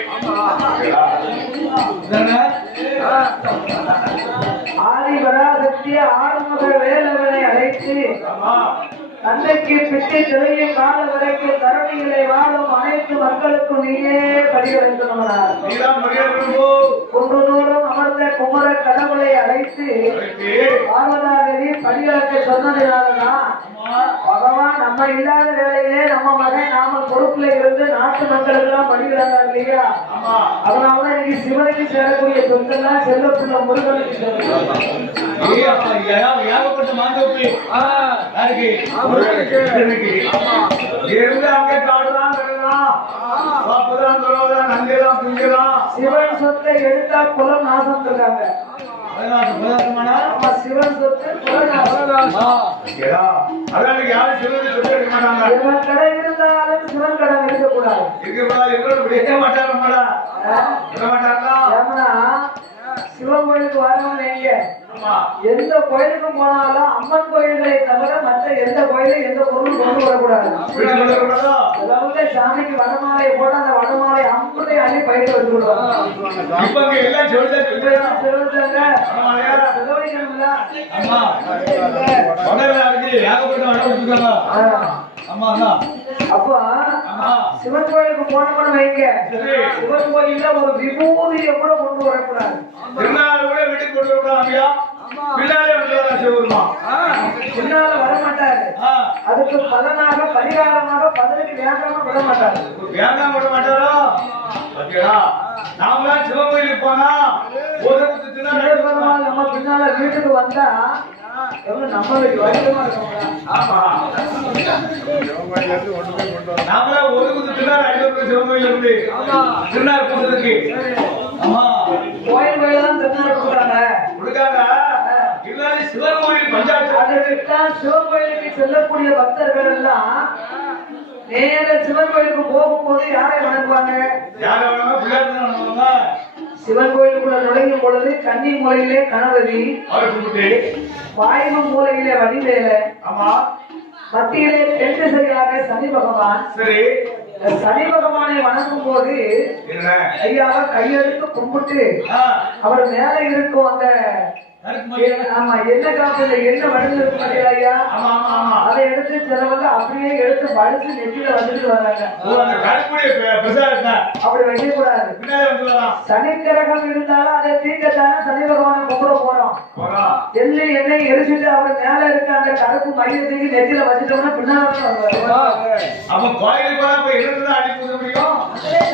ஆதி பராசக்திய ஆறுமுக வேலவனை அழைத்து தந்தைக்கு பிச்சை சிறைய கால வரைக்கும் கருணைகளை வாழும் அனைத்து மக்களுக்கும் நீயே பரிவர்த்தனார். ஒன்று நூறும் அமர்ந்த குமர கடவுளை அழைத்து பார்வதாதேவி பரிவர்க்க சொன்னதினாலதான் பகவான் நம்ம இல்லாத வேலையிலே நம்ம மகன் நாம பொறுப்புல இருந்து நாட்டு மக்களுக்கு எல்லாம் படிக்கிறாங்க இல்லையா? அதனாலதான் இன்னைக்கு சிவனுக்கு சேரக்கூடிய சொந்தெல்லாம் செல்லப்புள்ள முருகனுக்கு ஏகப்பட்ட மாந்தோப்பி சிவன் சொத்தை எடுத்தா குலம் நாசம் இருக்காங்க. சிவன் சொத்து சிவன் கடை இருந்தாலும் சிவன் கடை இருக்கக்கூடாது. சிவன் கோயிலுக்கு வரணும் நீங்க எந்த கோயிலுக்கும் போனாலும் அம்மன் கோயில்களை தவிர மற்ற எந்த கோயிலும் எந்த பொருளும் கொண்டு வரக்கூடாது. சாமிக்கு வடமாலை போட அந்த வடமாலை அம்புதை அள்ளி பயிர் அப்போ சிவன் கோயிலுக்கு போனோம்னு வைங்க, சிவன் கோயில்ல ஒரு விபூதியை கூட கொண்டு வரக்கூடாது. வீட்டுக்கு கொண்டு வரக்கூடாது. பின்னாலே வந்து வரா சிவபெருமா. பின்னால வரமாட்டாரு. அதுக்கு பலனாக பரிகாரமாக பதிலுக்கு வேண்டாம விட மாட்டாரு. வேண்டாம் விட மாட்டாரோ? பாத்தீங்களா? நாமெல்லாம் சிவன் கோயிலுக்கு போனா ஒரு பெருமாள் நம்ம பின்னால வீட்டுக்கு வந்தா எவ்வளவு நம்மளுக்கு வருத்தமா இருக்கும். ஆமா, நாமளா ஒரு திருநாள் 500 சிவன் கோயில் இருந்து திருநாள் கொடுத்ததுக்கு. ஆமா, கோயில் தான் திருநாள் கொடுக்குறாங்க. இருந்தாலும் சிவன் கோயில் பஞ்சாயத்து சிவன் கோயிலுக்கு செல்லக்கூடிய பக்தர்கள் எல்லாம் நேர சிவன் கோயிலுக்கு போகும்போது யாரை வணங்குவாங்க? யாரை வணங்குவாங்க? சிவன் கோயிலுக்குள்ள நுழையும் பொழுது கன்னி மூலையிலே கணபதி, வாய்வு மூலையிலே வடிவேல, மத்தியிலே தென் திசையாக சனி பகவான். சனி பகவானை வணங்கும் போது ஐயாவை கையெடுத்து கும்பிட்டு அவர் மேல இருக்கும் அந்த ஆமா என்ன காப்பில என்ன வடிவில் இருக்கு பாத்தீங்களா ஐயா? அதை எடுத்து சிலவங்க அப்படியே எடுத்து வடிச்சு நெத்தியில வந்துட்டு வர்றாங்க. அப்படி வைக்க கூடாது. சனி கிரகம் இருந்தாலும் அதை தீக்கத்தானே சனி பகவானை கும்பிட போறோம். எண்ணெய் எரிச்சுட்டு அவர் மேல இருக்க அந்த கருப்பு மையத்துக்கு நெத்தியில வச்சுட்டோம்னா பின்னால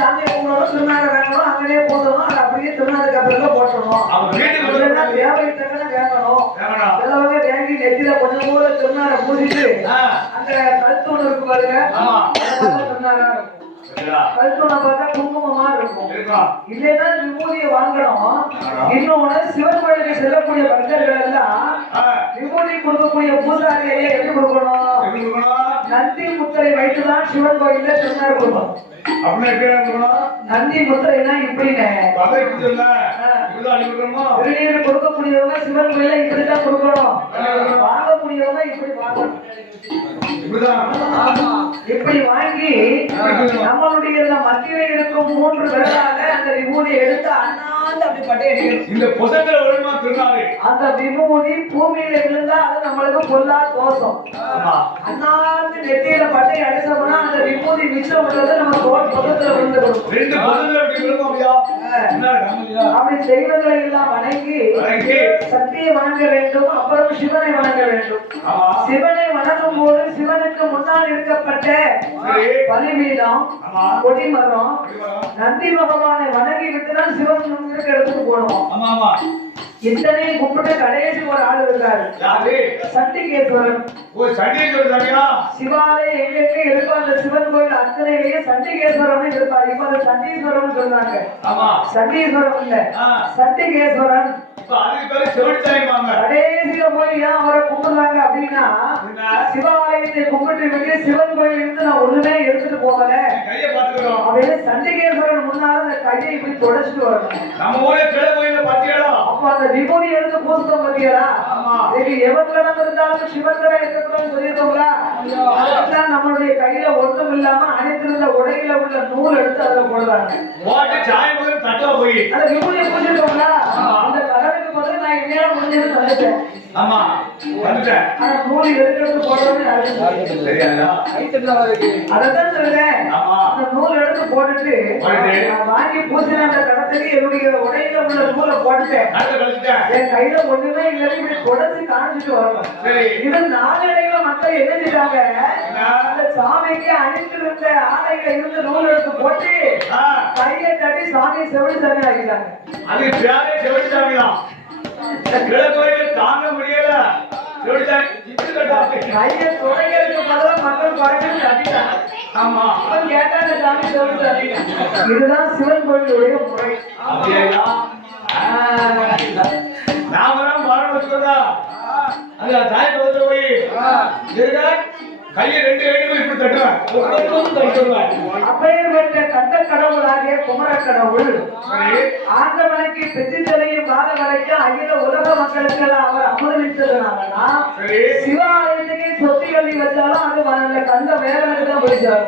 சாமியை கும்பிடணும், திருநாளை வேணும், அங்கேயே போட்டணும். அது அப்படியே திருநாளுக்கு அப்புறம் போட்டணும். தேவை வேங்கணும். சிலவங்க வேங்கி நெத்தியில கொஞ்சம் கூட திருநாளை பூசிட்டு அந்த கழுத்தூண் இருக்கு பாருங்க, கழுத்தூணை பார்த்தா குங்குமமா இருக்கும். இல்லைன்னா விபூதியை வாங்கணும். இன்னொன்னு சிவன் கோயிலுக்கு செல்லக்கூடிய பக்தர்கள் எல்லாம் விபூதி கொடுக்கக்கூடிய பூசாரியை எப்படி கொடுக்கணும்? நந்தி முத்திரை வைத்துதான் சிவன் கோயில்ல திருநாள் கொடுக்கணும். நந்தி முத்திரைனா இப்படின்னு கொடுக்கக்கூடியவங்க சிவன் கோயில இப்படிதான் கொடுக்கணும். வாங்கக்கூடியவங்க இப்படி வாங்கணும். இப்படி வாங்கி நம்மளுடைய மத்தியில இருக்கும் 3 விரலால அந்த விபூதியை எடுத்து அண்ணாந்து அப்படி பட்டை அடிக்கணும். அந்த விபூதி பூமியில விழுந்தா அது நம்மளுக்கு பொல்லா தோஷம். அண்ணாந்து நெத்தியில பட்டை அடிச்சோம்னா அந்த விபூதி மிச்சம் உள்ளது நம்ம பொதத்துல விழுந்துடும். அப்படி தெய்வங்களை எல்லாம் வணங்கி சக்தியை வணங்க வேண்டும். அப்புறம் சிவனை வணங்க வேண்டும். சிவனை வணங்கும் போது சிவனுக்கு முன்னால் இருக்கப்பட்ட பலிபீடம், கொடிமரம், நந்தி பகவானை வணங்கி விட்டுதான் சிவன் இருக்க இடத்துக்கு போனோம். இத்தனையும் கும்பிட்டு கடைசி ஒரு ஆள் இருக்காரு, சண்டிகேஸ்வரன். சிவாலயம் எங்கெங்க இருக்கோ அந்த சிவன் கோயில் அத்தனையிலேயே சண்டிகேஸ்வரன் இருப்பாரு. இப்ப அந்த சண்டீஸ்வரன் சொன்னாங்க. சண்டீஸ்வரன் இல்ல, சண்டிகேஸ்வரன். கடைசியில போய் ஏன் அவரை கும்பிடுறாங்க அப்படின்னா, சிவாலயத்தை கும்பிட்டு விட்டு சிவன் கோயில் இருந்து நான் ஒண்ணுமே எடுத்துட்டு போகல அப்படின்னு சண்டிகேஸ்வரன் முன்னால அந்த கையை இப்படி தொடச்சிட்டு வரணும். அப்ப அந்த விபூதி எடுத்து பூசுத்தோம் பாத்தீங்களா? எவர்களிடம் இருந்தாலும் சிவன்கடம் இருக்கக்கூடாதுன்னு சொல்லியிருக்கோங்களா? அதுதான் நம்மளுடைய கையில ஒன்றும் இல்லாம அனைத்திருந்த உடையில உள்ள நூல் எடுத்து அதுல போடுறாங்க. அந்த விபூதியை பூசிட்டோங்களா? அந்த கடலுக்கு பதில் நான் இந்நேரம் முடிஞ்சது தந்துட்டேன். நூல் எடுக்கிறது போடுறது அதான் சொல்றேன். அந்த நூல் எடுத்து போட்டுட்டு வாங்கி பூசின அந்த கடத்துக்கு என்னுடைய உடையில உள்ள நூலை போட்டுட்டேன். என் கையில ஒண்ணுமே இல்லை, இப்படி தொடர்ந்து காமிச்சிட்டு வரணும். இது நாளடைவுல மக்கள் என்ன செய்றாங்க, அந்த சாமிக்கு அணிந்திருந்த ஆடைகளை இருந்து நூல் எடுத்து போட்டு கையை தட்டி சாமியை செவிலி சாமி ஆகிட்டாங்க. தாங்க முடியல, கையை துடைக்கிறதுக்கு பதிலாக மக்கள் குறைஞ்சு தட்டிட்டாங்க. கேட்டாங்க சாமி செவிலி சாமி. இதுதான் சிவன் கோயிலுடைய முறை. நாமதான் மரணம் வச்சுக்கோதா அந்த தாய் பக்கத்துல போய் கையை 2 கையும் இப்படி தட்டுவேன். அப்பேற்பட்ட கந்த கடவுளாகிய குமர கடவுள் ஆண்டவனுக்கு பெற்றித்தலையும் வாத வரைக்கும் அகில உலக மக்களுக்கு அவர் அமுதளித்ததுனாலனா சிவாலயத்துக்கு சொத்தி கல்வி வச்சாலும் அது கந்த வேலனுக்கு தான் போயிச்சாரு.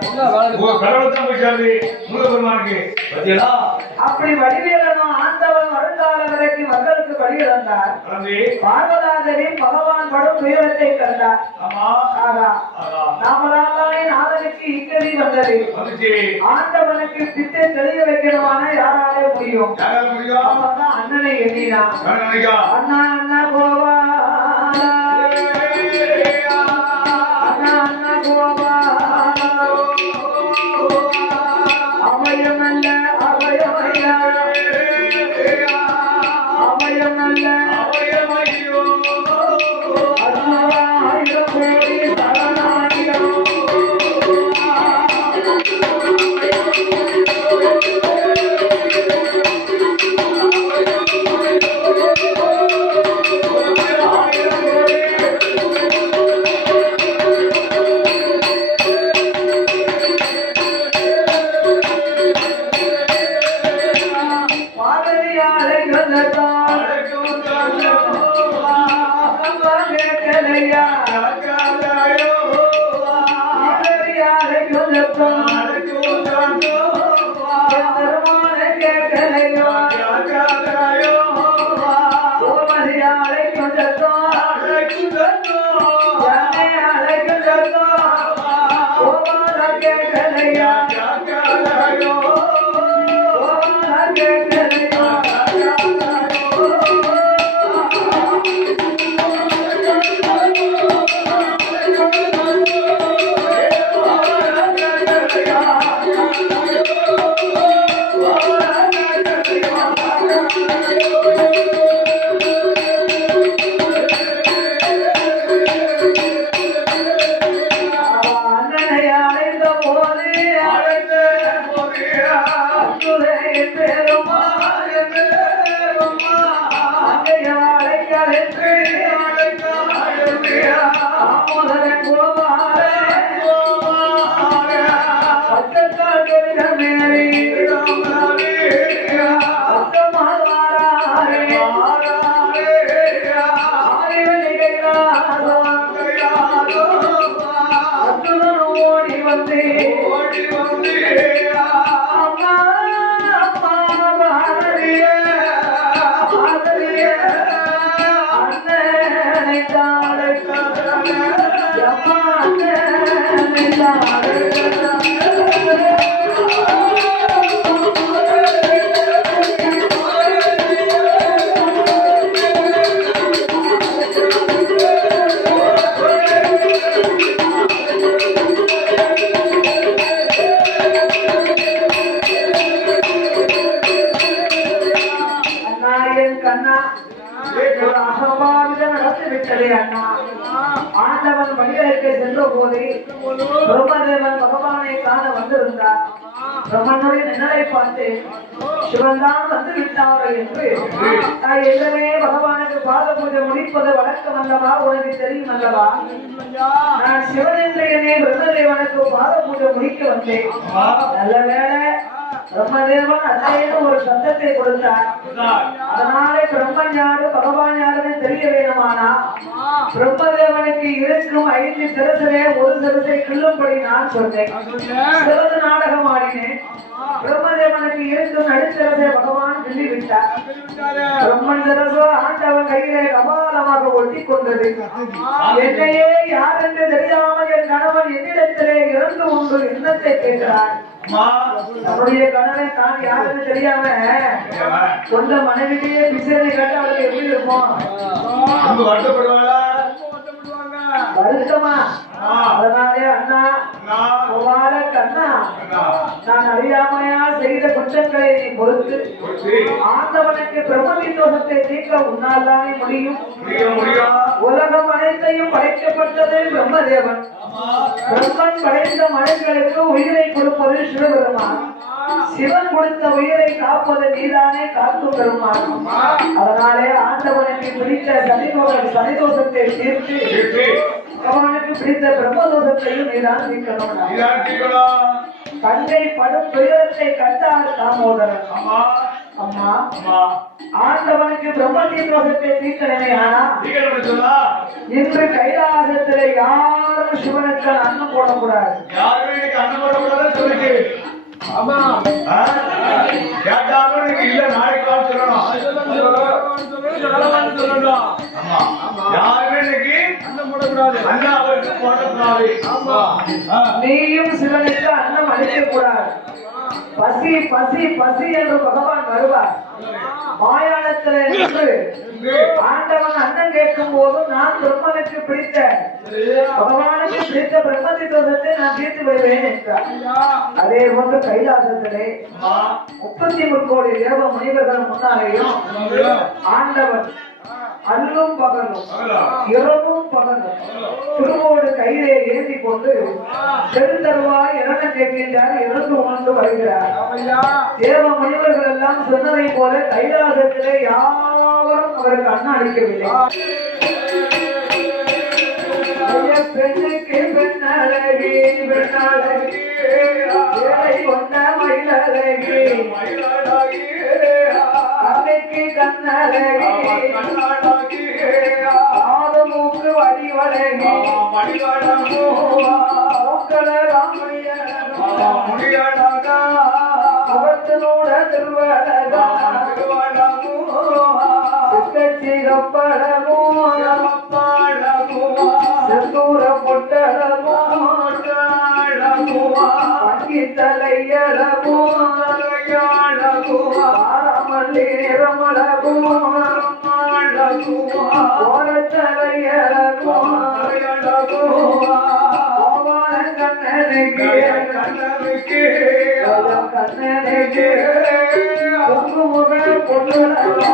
அப்படி வடிவேலனும் ஆண்டவன் வருங்கால வரைக்கும் மக்களுக்கு வழி இழந்தார். பார்வதாதேவி பகவான் படும் துயரத்தை கண்டார். நாமளாலே நாதனுக்கு இக்கடி வந்தது. ஆண்டவனுக்கு பித்தை தெளிய வைக்கணுமான யாராலே முடியும்? அப்பதான் அண்ணனை எண்ணினா, அண்ணா அண்ணா கோவா, அண்ணா அண்ணா கோவா, அமயம் நல்ல அபயமையா, அமயம் நல்ல ஆண்டவன் வழிகளுக்கு சென்ற போது பிரம்மதேவன் பகவானை காண வந்திருந்தார். பிரம்மனுடைய நிழலை பார்த்து சிவன் தான் வந்து விட்டார் என்று நான் எல்லாமே பகவானுக்கு பாத பூஜை முடிப்பது வழக்கம் அல்லவா, உனக்கு தெரியும் அல்லவா? நான் சிவன் என்ற என்னை பிரம்மதேவனுக்கு பாத பூஜை முடிக்க வந்தேன். நல்ல வேளை பிரம்மதேவன் அத்தையில ஒரு சத்தத்தை கொடுத்தார். அதனாலே பிரம்மன் யாரு பகவான் யாருன்னு தெரிய வேணுமானா பிரம்மதேவனுக்கு இருக்கும் 5 சிரசிலே ஒரு சிரசை கிள்ளும்படி நான் சொன்னேன். சிறந்த நாடகம் ஆடினேன். பிரம்மதேவனுக்கு இருக்கும் நடுத்தரசை பகவான் கிள்ளிவிட்டார். பிரம்மன் சிரசோ ஆண்டவன் கையிலே கபாலமாக ஒட்டி கொண்டது. என்னையே யார் என்று தெரியாமல் என் கணவன் என்னிடத்திலே இறந்து உண்டு எண்ணத்தை கேட்கிறார். அவருடைய கணவனை தான் யாருன்னு தெரியாம சொந்த மனைவியே பிச்சை கேட்டு அவருக்கு எப்படி இருக்கும்? வருத்தமா? அதனாலே அண்ணா அண்ணா நான் அறியாமையா செய்த குற்றங்களை நீ பொறுத்து ஆண்டவனுக்கு பிரம்மதி தோஷத்தை தீர்க்க உன்னால்தானே முடியும். உலகம் அனைத்தையும் படைக்கப்பட்டது பிரம்மதேவன். பிரம்மன் படைத்த மனிதர்களுக்கு உயிரை கொடுப்பது சிவபெருமான். சிவன் கொடுத்த உயிரை காப்பது நீதானே காக்கும் பெருமான். அதனாலே ஆண்டவனுக்கு பிடித்த சனிதோஷத்தை தீர்த்து அவனுக்கு பிடித்த பிரம்மதோஷத்தையும் நீதான் தீர்க்கணும். கங்கை படும் துயரத்தை கண்டார் தாமோதரன். அம்மா ஆண்டவனுக்கு பிரம்மதி தோஷத்தை தீர்க்கணுமே. ஆனா இன்று கைலாசத்திலே யாரும் சிவனுக்கு அன்னம் போடக்கூடாது. ஆமா இல்ல நாளைக்கு சொல்லணும். யாருமே இன்னைக்கு அன்னம் போடக்கூடாது. அண்ணா அவருக்கு போடக்கூடாது. நீயும் சிவனுக்கு அன்னம் அளிக்க கூடாது. பசி பசி பசி என்று பகவான் வருவார். மாயாளத்தில் இருந்து ஆண்டவன் அன்னம் கேட்கும் போது நான் பிரம்மனுக்கு பிடித்த பகவானுக்கு பிடித்த பிரம்மத்தி தோஷத்தை நான் தீர்த்து வருவேன் என்றார். அதே போன்று கைலாசத்திலே 33 கோடி தேவ முனிவர்கள் முன்னாலேயும் ஆண்டவன் அல்லும் பகலும் இரவும் பகலும் திருவோடு கையிலே ஏந்தி கொண்டு பெருந்தருவாய் இறங்க கேட்கின்றார். இறந்து உணர்ந்து வருகிறார். தேவ முனிவர்கள் எல்லாம் சொன்னதை போல கைலாசத்திலே யாவரும் அவருக்கு அண்ணன் அளிக்கவில்லை. பெண்ணுக்கு பெண்ணழகி பெண்ணழகி ஏழை கொண்ட மயிலழகி அன்னைக்கு கண்ணழகி ஆறு மூக்கு வடிவழகி மூக்கள அவத்தனோட திருவழகா சிறப்பழகோ செந்தூர பொட்டழகோ பங்கித்தலையழகோ ஆரமல்லி நிறமழகோ ஓரத்தலையழகோ கண்ணனுக்கு கண்ணனுக்கு முக பொட்டழகா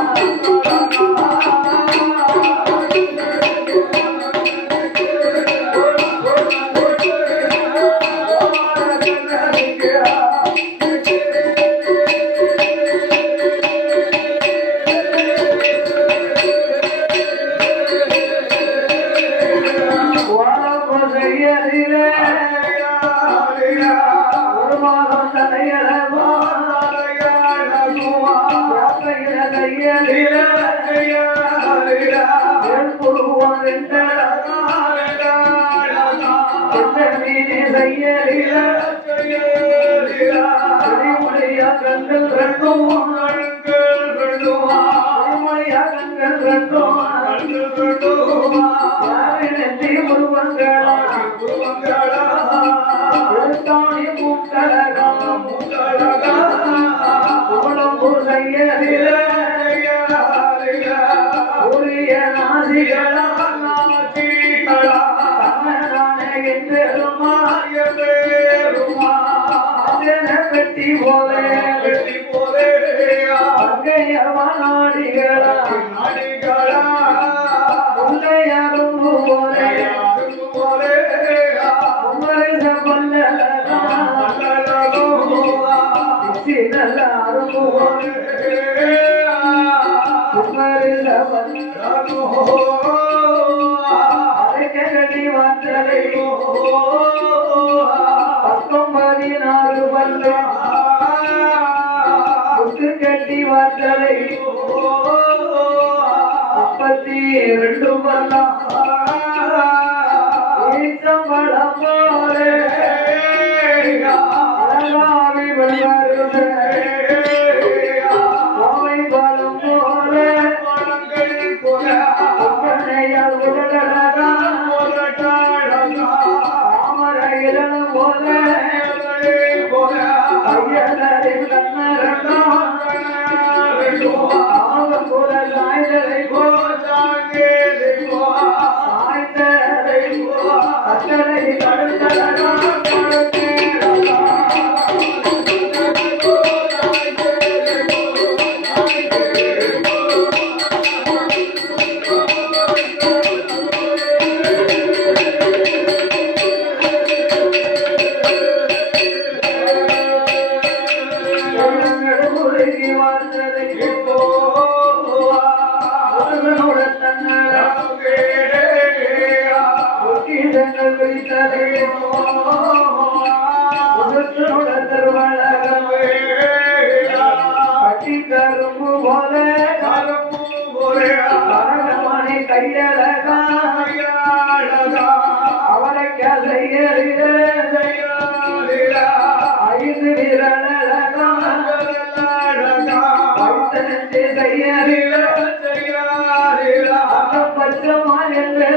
பச்சமால் என்று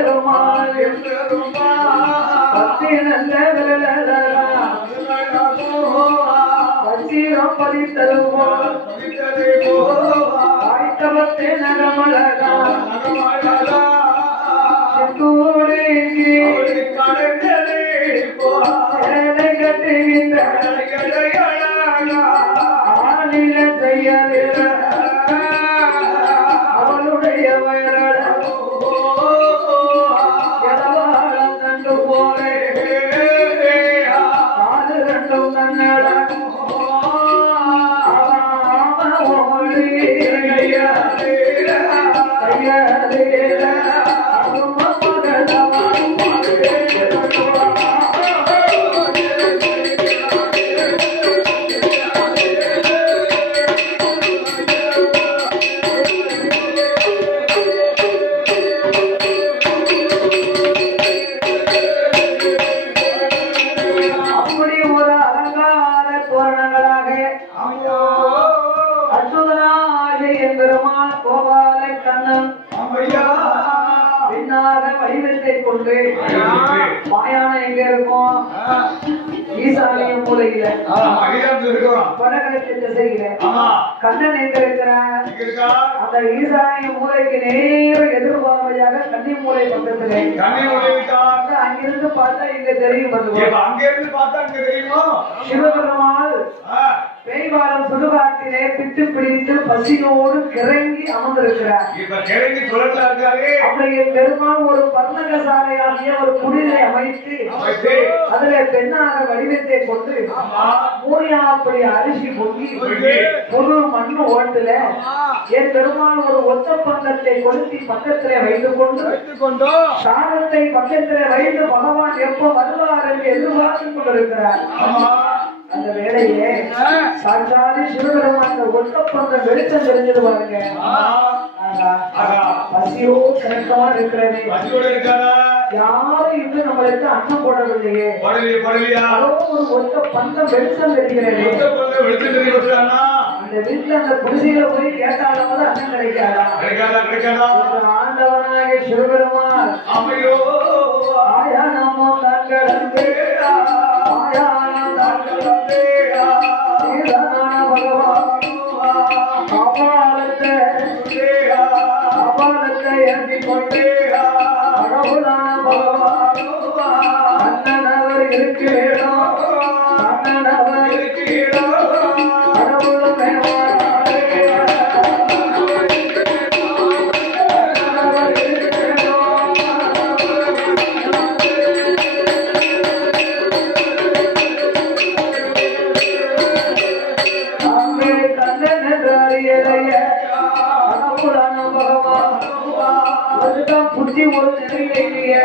நல்ல விரலழகா வச்சீரம் பதித்தருவோம் ஆய்த்தவத்தே நகமழகா செந்தூரிக்கு சேலை கட்டுகின்ற ஆளில செய்யலில அவளுடைய வயலாளம் கண்டு போலே காது கண்டும் தன்னட அப்படி ஒரு அலங்கார தோரணங்களாக அச்சுதனாக எம்பெருமான் கோபால கண்ணன் பின்னாக வடிவத்தை கொண்டு மாயான எங்க இருக்கும் ஈசானிய மூலையில வடகிழக்கு திசையில கண்ணன் எங்க இருக்கிறான் அந்த ஈசானிய மூலைக்கு நேர எதிர்பார்வையாக கன்னி மூலை பக்கத்திலே அங்கிருந்து பார்த்தா இங்க தெரியும் சிவபெருமாள் பேய்வாரம் சுடுகாட்டிலே பிட்டு பிடித்து பசியோடு கிறங்கி அமர்ந்திருக்கிறார் அப்படியே பெருமாள் ஒரு பர்ணகசாலையாகிய ஒரு குடிலை அமைத்து அதுல பெண்ணாக வடிவத்தை கொண்டு மூரியாப்படி அரிசி பொங்கி புது மண்ணு ஓட்டுல என் பெருமாள் ஒரு ஒத்த பந்தத்தை கொளுத்தி பக்கத்திலே வைத்துக் கொண்டு சாதத்தை பக்கத்திலே வைத்து பகவான் எப்ப வருவார் என்று எதிர்பார்த்து கொண்டிருக்கிறார். அந்த வேலையே சாட்சாதி சிவபெருமான் ஒட்டப்பந்த வெளிச்சம் தெரிஞ்சிருவாருங்க. பசியோ கணக்கமா இருக்கிறது, யாரும் இன்னும் நம்மளுக்கு அன்னம் போடவில்லையே, ஒரு ஒட்ட பந்த வெளிச்சம் தெரிகிறது. அந்த வீட்டுல அந்த குடிசையில போய் கேட்டாலும் கூட அன்னம் கிடைக்காதா? ஆண்டவனாக சிவபெருமான் ஆயா நமோ தங்கடந்து அபாலத்தை ஏற்றி கொண்டு கடவுளான பகவான் அண்ணனவர் இருக்கிறேனோ அண்ணனவர் இருக்கிறேனோ கடவுளும் புத்தி ஒரு நிலையில இல்லையே,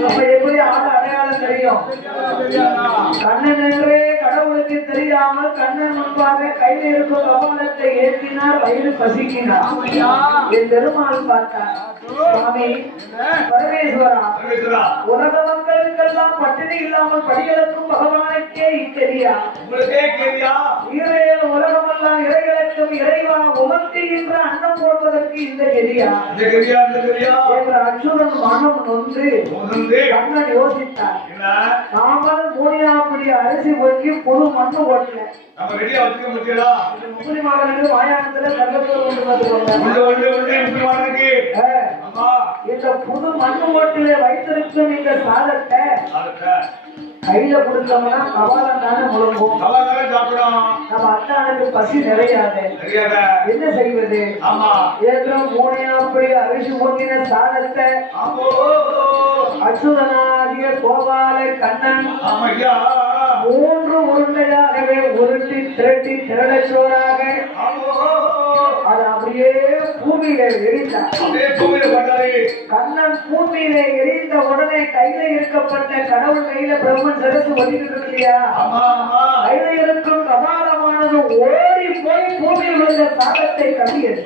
நம்ம எப்படி அடையாளம் தெரியும்? கண்ணன் என்றே கடவுளுக்கு தெரியாமல் கண்ணன் முன்பாக கையில் இருக்கும் கபாலத்தை ஏற்றினார், வயிறு பசிக்கினார். என் பெருமாள் பார்த்தார், சுவாமி பரமேஸ்வரா, உலக மக்களுக்கெல்லாம் பட்டினி இல்லாமல் படிகளுக்கும் பகவானுக்கே தெரியா, ஈரையில் உலகமெல்லாம் இறைகளுக்கும் இறைவா உமர்த்துகின்ற அன்னம் போடுவதற்கு இந்த கெரியா என்ற அச்சுடன் மனம் நொந்து கண்ணன் யோசித்தார். நாமல் மூணியாப்படி அரிசி பொறுக்கி புது மண்ணு ஓட்டல முப்பதி மாதங்களுக்கு வாயானத்துல கல்லத்தூர் இந்த புது மண்ணு ஓட்டில வைத்திருக்கும் இந்த சாதத்தை கையில கொடுத்தோம்னா கபாலம் தானே முழுங்கும், நம்ம அண்ணனுக்கு பசி நிறையாது. என்ன செய்வது? ஏற்றம் மூணையாப்படி அரிசி பொங்கின சாதத்தை அச்சுதனாகிய கோபால கண்ணன் 3 உருண்டையாகவே உருட்டி திரட்டி திரளச்சோராக அது அப்படியே பூமியில எரிந்தார். கண்ணன் பூமியில எரிந்த உடனே கையில இருக்கப்பட்ட கடவுள் கையில பிரம்மன் சரசு ஒதுக்கிட்டு இல்லையா, கையில இருக்கும் கபாலமானது ஓடி போய் பூமியில் உள்ள சாதத்தை கவியது.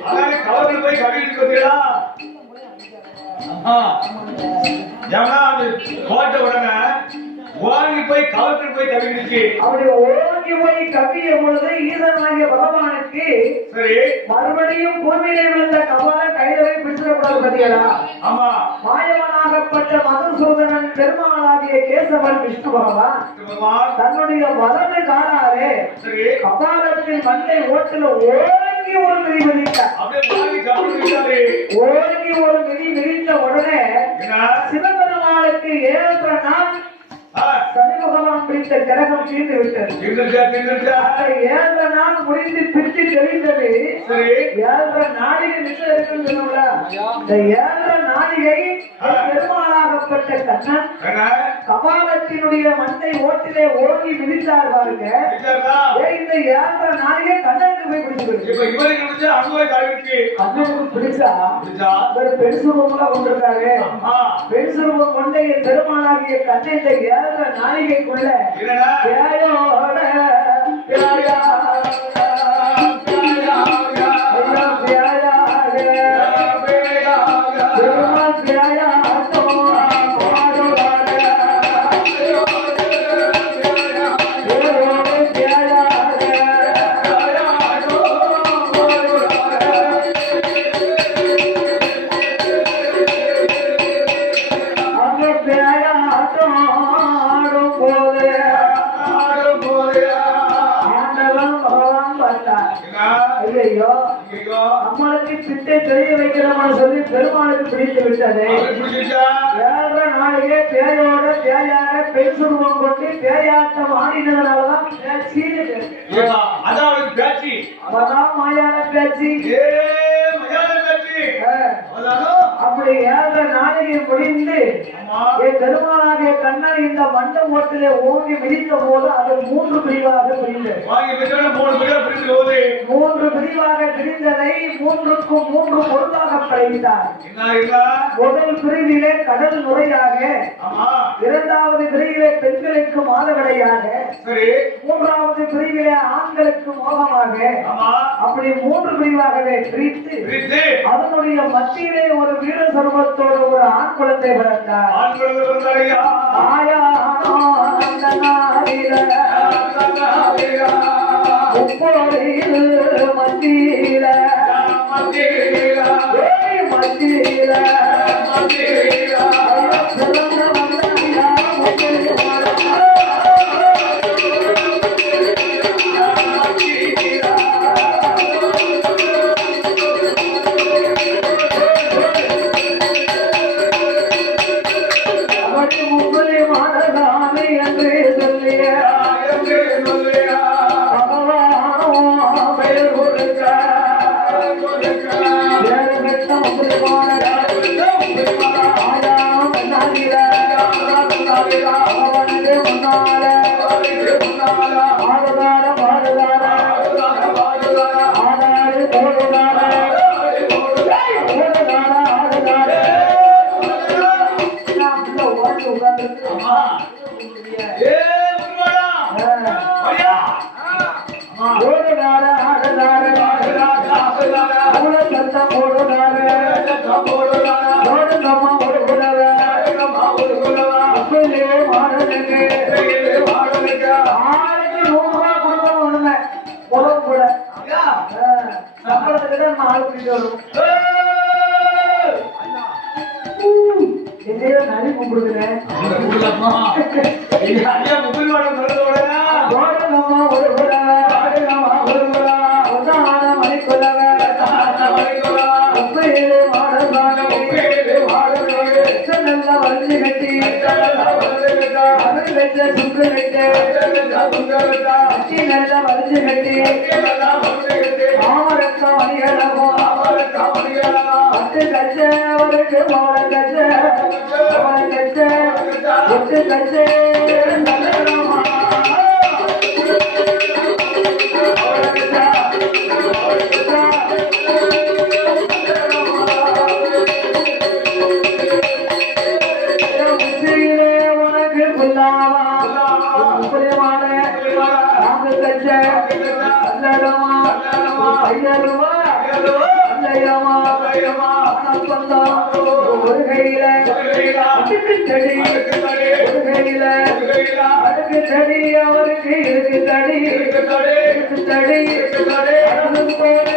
வாங்கி போய் கவர்த்து போய் கவிழ்ந்துச்சு. அப்படி ஓங்கி போய் கவ்விய பொழுது ஈசனாகிய பகவானுக்கு சரி மறுபடியும் பூமியிலே விழுந்த கபாலம் கையில போய் பிடிச்சிடக்கூடாது பாத்தீங்களா? ஆமா மாயவனாகப்பட்ட மதுசூதனன் பெருமாளாகிய கேசவன் விஷ்ணு பகவான் பகவான் தன்னுடைய வலது காலாலே சரி கபாலத்தின் மண்ணை ஓட்டுல ஓங்கி ஒரு மிதி மிதித்தார். அப்படியே வாங்கி கவர்ந்துட்டாரு. ஓங்கி ஒரு மிதி மிதித்த உடனே என்ன சிவபெருமானுக்கு 7 நாள் சனி பகவான் பிடித்த கிரகம் தீர்ந்து விட்டது. தீர்ந்துட்டா அந்த 7 நாள் முடிந்து பிரித்து தெரிந்தது. சரி 7 நாளிகை மிச்சம் இருக்குன்னு சொன்னோம்ல, இந்த 7 நாளிகை பெருமாளாகப்பட்ட கண்ணன் என்ன கபாலத்தினுடைய மண்ணை ஓட்டிலே ஓங்கி மிதித்தார் பாருங்க. விட்டாரா? இந்த 7 நாளிகை கண்ணனுக்கு போய் பிடிச்சிருக்கு. இப்ப இவருக்கு வந்து அனுபவ கவிழ்ச்சி கண்ணனுக்கு பிடிச்சா புரிஞ்சா? ஒரு பெண் சுரூபங்களா கொண்டிருக்காரு. ஆமா பெண் சுரூபம் கொண்ட என் பெருமாளாகிய கண்ணை இந்த 7 நாளிகைக்குள்ள என்னடா பேயோட பேயா ஐயோ நம்மளுக்கு பிட்டை தெரிய வைக்கிறோம்னு சொல்லி பெருமாளுக்கு பிடித்து விட்டது. 7 நாளையே பேயோட பேயாக பெண் சுருவம் கொண்டு பேயாட்டம் ஆடினதுனாலதான் பேச்சின்னு பேச்சு. அதான் பேச்சு அப்பதான் மாயான பேச்சு. அப்படி 7 நாளைக்கு முடிந்து என் பெருமாளாகிய கண்ணன் இந்த மண்ட ஓட்டிலே ஓங்கி மிதித்த போது அது 3 பிரிவாக பிரிந்தது. 3 பிரிவாக பிரிந்ததை 3க்கும் 3 பொருளாக படைத்தார். முதல் பிரிவிலே கடல் நுரையாக, 2வது பிரிவிலே பெண்களுக்கு மாதவிடையாக, 3வது பிரிவிலே ஆண்களுக்கு மோகமாக, அப்படி 3 பிரிவாகவே பிரித்து அதனுடைய மத்தியிலே ஒரு வீர சர்வத்தோடு ஒரு ஆண் குழந்தை பிறந்தார். ஆயானோ அந்த நாளில முப்போரையில் மத்தியில மத்தியில பந்தயமா ஒரு கையில அடுக்கு தடி ஒரு கையில அடுக்கு தடி அவருக்கு இருக்கு தடி அழகு போது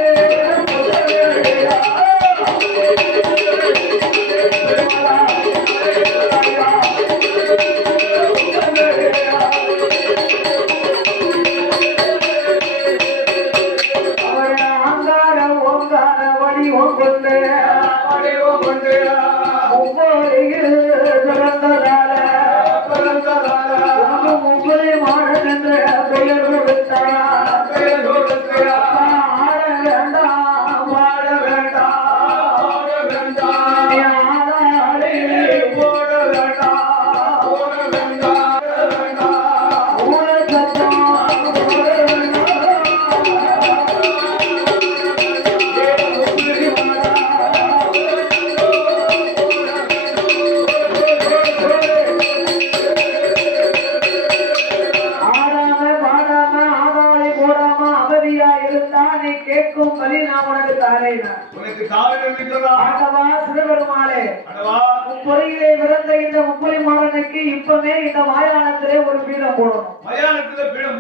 பொறியிலே பிறந்த இந்த முப்பொலி மாடனுக்கு இப்பவே இந்த மயானத்திலே ஒரு பீடம் போடணும். மயானத்திலே பீடம்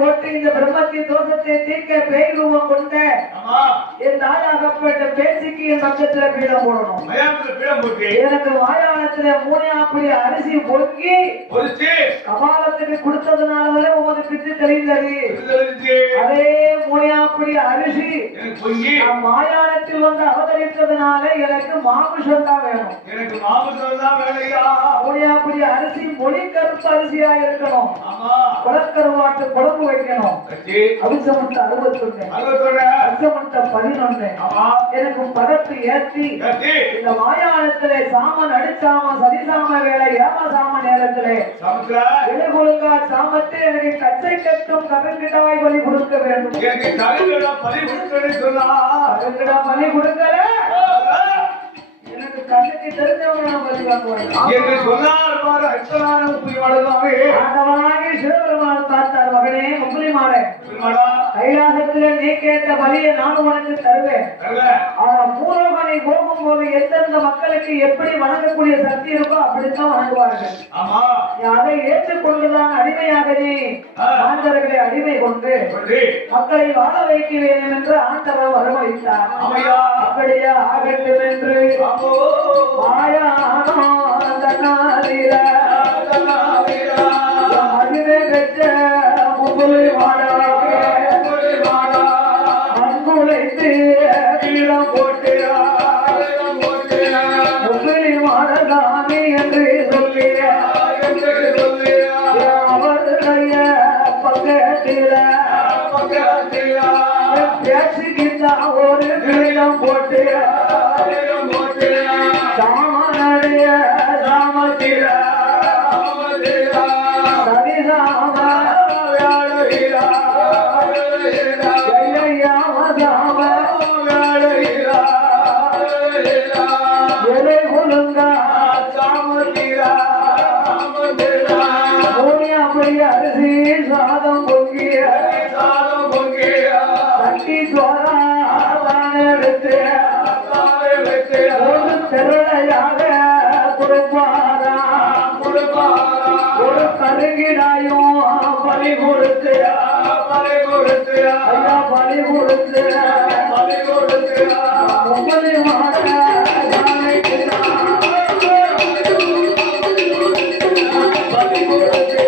போட்டு இந்த பிரம்மத்தின் தோஷத்தை தீர்க்க பேய் ரூபம் கொண்ட என் தாயாகப்பட்ட பேசிக்கு என் பக்கத்துல பீடம் போடணும். மயானத்திலே பீடம் போட்டு எனக்கு மயானத்திலே மூணாப்படி அரிசி பொங்கி கபாலத்துக்கு கொடுத்ததுனால உமது பிச்சு தெரிந்தது. அதே மூணாப்படி அரிசி மாயானத்தில் வந்து அவதரித்ததுனால எனக்கு மாமிசம் தான் வேணும். எனக்கு மாமிசம் தான் வேலையா? மூணாப்படி அரிசி மொழி கருப்பு அரிசியா இருக்கணும். குளக்கருவாட்டு குழம்பு வைக்கணும். அவிசமட்ட 61 அவிசமட்ட 11 எனக்கு பதத்து ஏற்றி இந்த மாயானத்திலே சாமன் அடிச்சாம சதிசாம வேலை ஏமசாம நேரத்திலே எழுகுழுங்கா சாமத்தை எனக்கு கச்சை கட்டும் கருங்கிடாய் பலி கொடுக்க வேண்டும். பலி கொடுக்கல எனக்கு கண்ணுக்கு தெரிஞ்சவங்க பலி வாங்குவாங்க. சிவபெருமான் பார்த்தார், மகனே முக்குலிமானே, கைலாசத்துல நீ கேட்ட பலியை நானும் உனக்கு தருவேன். ஆனா பூலோகனை போகும்போது எந்தெந்த மக்களுக்கு எப்படி வணங்கக்கூடிய சக்தி இருக்கோ அப்படித்தான் வணங்குவார்கள். அதை ஏற்றுக்கொண்டுதான் அடிமையாக நீ ஆண்டவர்களை அடிமை கொண்டு மக்களை வாழ வைக்க வேண்டும் என்று ஆண்டவர் வரவழைத்தார். அப்படியே ஆகட்டும் என்று மகிழ பெற்ற முகுலி அன்புழைத்து கீழம் போட்டு முகுலி மாடசாமி என்று சொல்லி அவருடைய பக்கத்தில பேசிக்கிட்ட ஒரு கீழம் போட்டு சாமனுடைய சாமத்தில சரிசாம எலை கொழுங்கா அப்படி அரிசி சாதம் பொங்கிய சட்டி சோறா எடுத்து ஒரு திரளையாக கொடுப்பாரா. ஒரு கருங்கிடாயும் பலி கொடுத்து ஐயா பலி கொடுத்து முப்பது மாத பலி கொடுத்து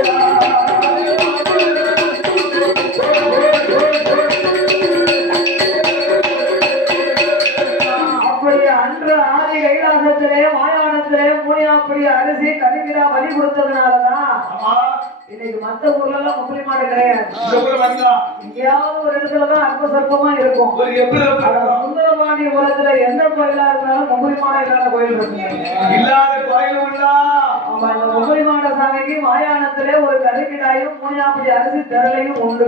கைலாசத்திலே மாயானத்திலே மூணியாப்படி அரிசி கடுங்கிடா பலி கொடுத்ததுனாலதான் இன்னைக்கு மத்த ஊர்ல எல்லாம் முப்பலி மாடு கிடையாது. எங்கேயாவது ஒரு இடத்துலதான் அற்ப சற்பமா இருக்கும். சுந்தரபாண்டி உலகத்துல எந்த கோயிலா இருந்தாலும் முப்பலி மாடு இல்லாத கோயில் இருக்கு. ஆமா, இந்த முப்பலி மாட சாமிக்கு மாயானத்திலே ஒரு கடுங்கிடாயும் மூணியாப்படி அரிசி திரளையும் உண்டு.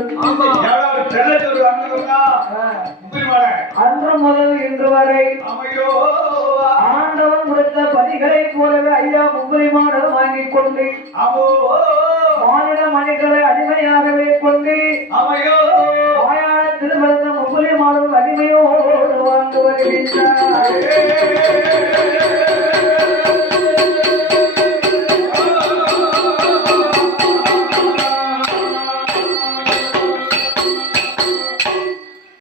அன்று முதல் இன்று வரை ஆண்டவன் கொடுத்த பதிகளை போலவே ஐயா முப்பலி மாடல் வாங்கிக் கொண்டு மாநில மணிகளை அடிமையாகவே கொண்டு மாயான திருமணம் முப்பலி மாடல் அடிமையோடு வருகின்றார்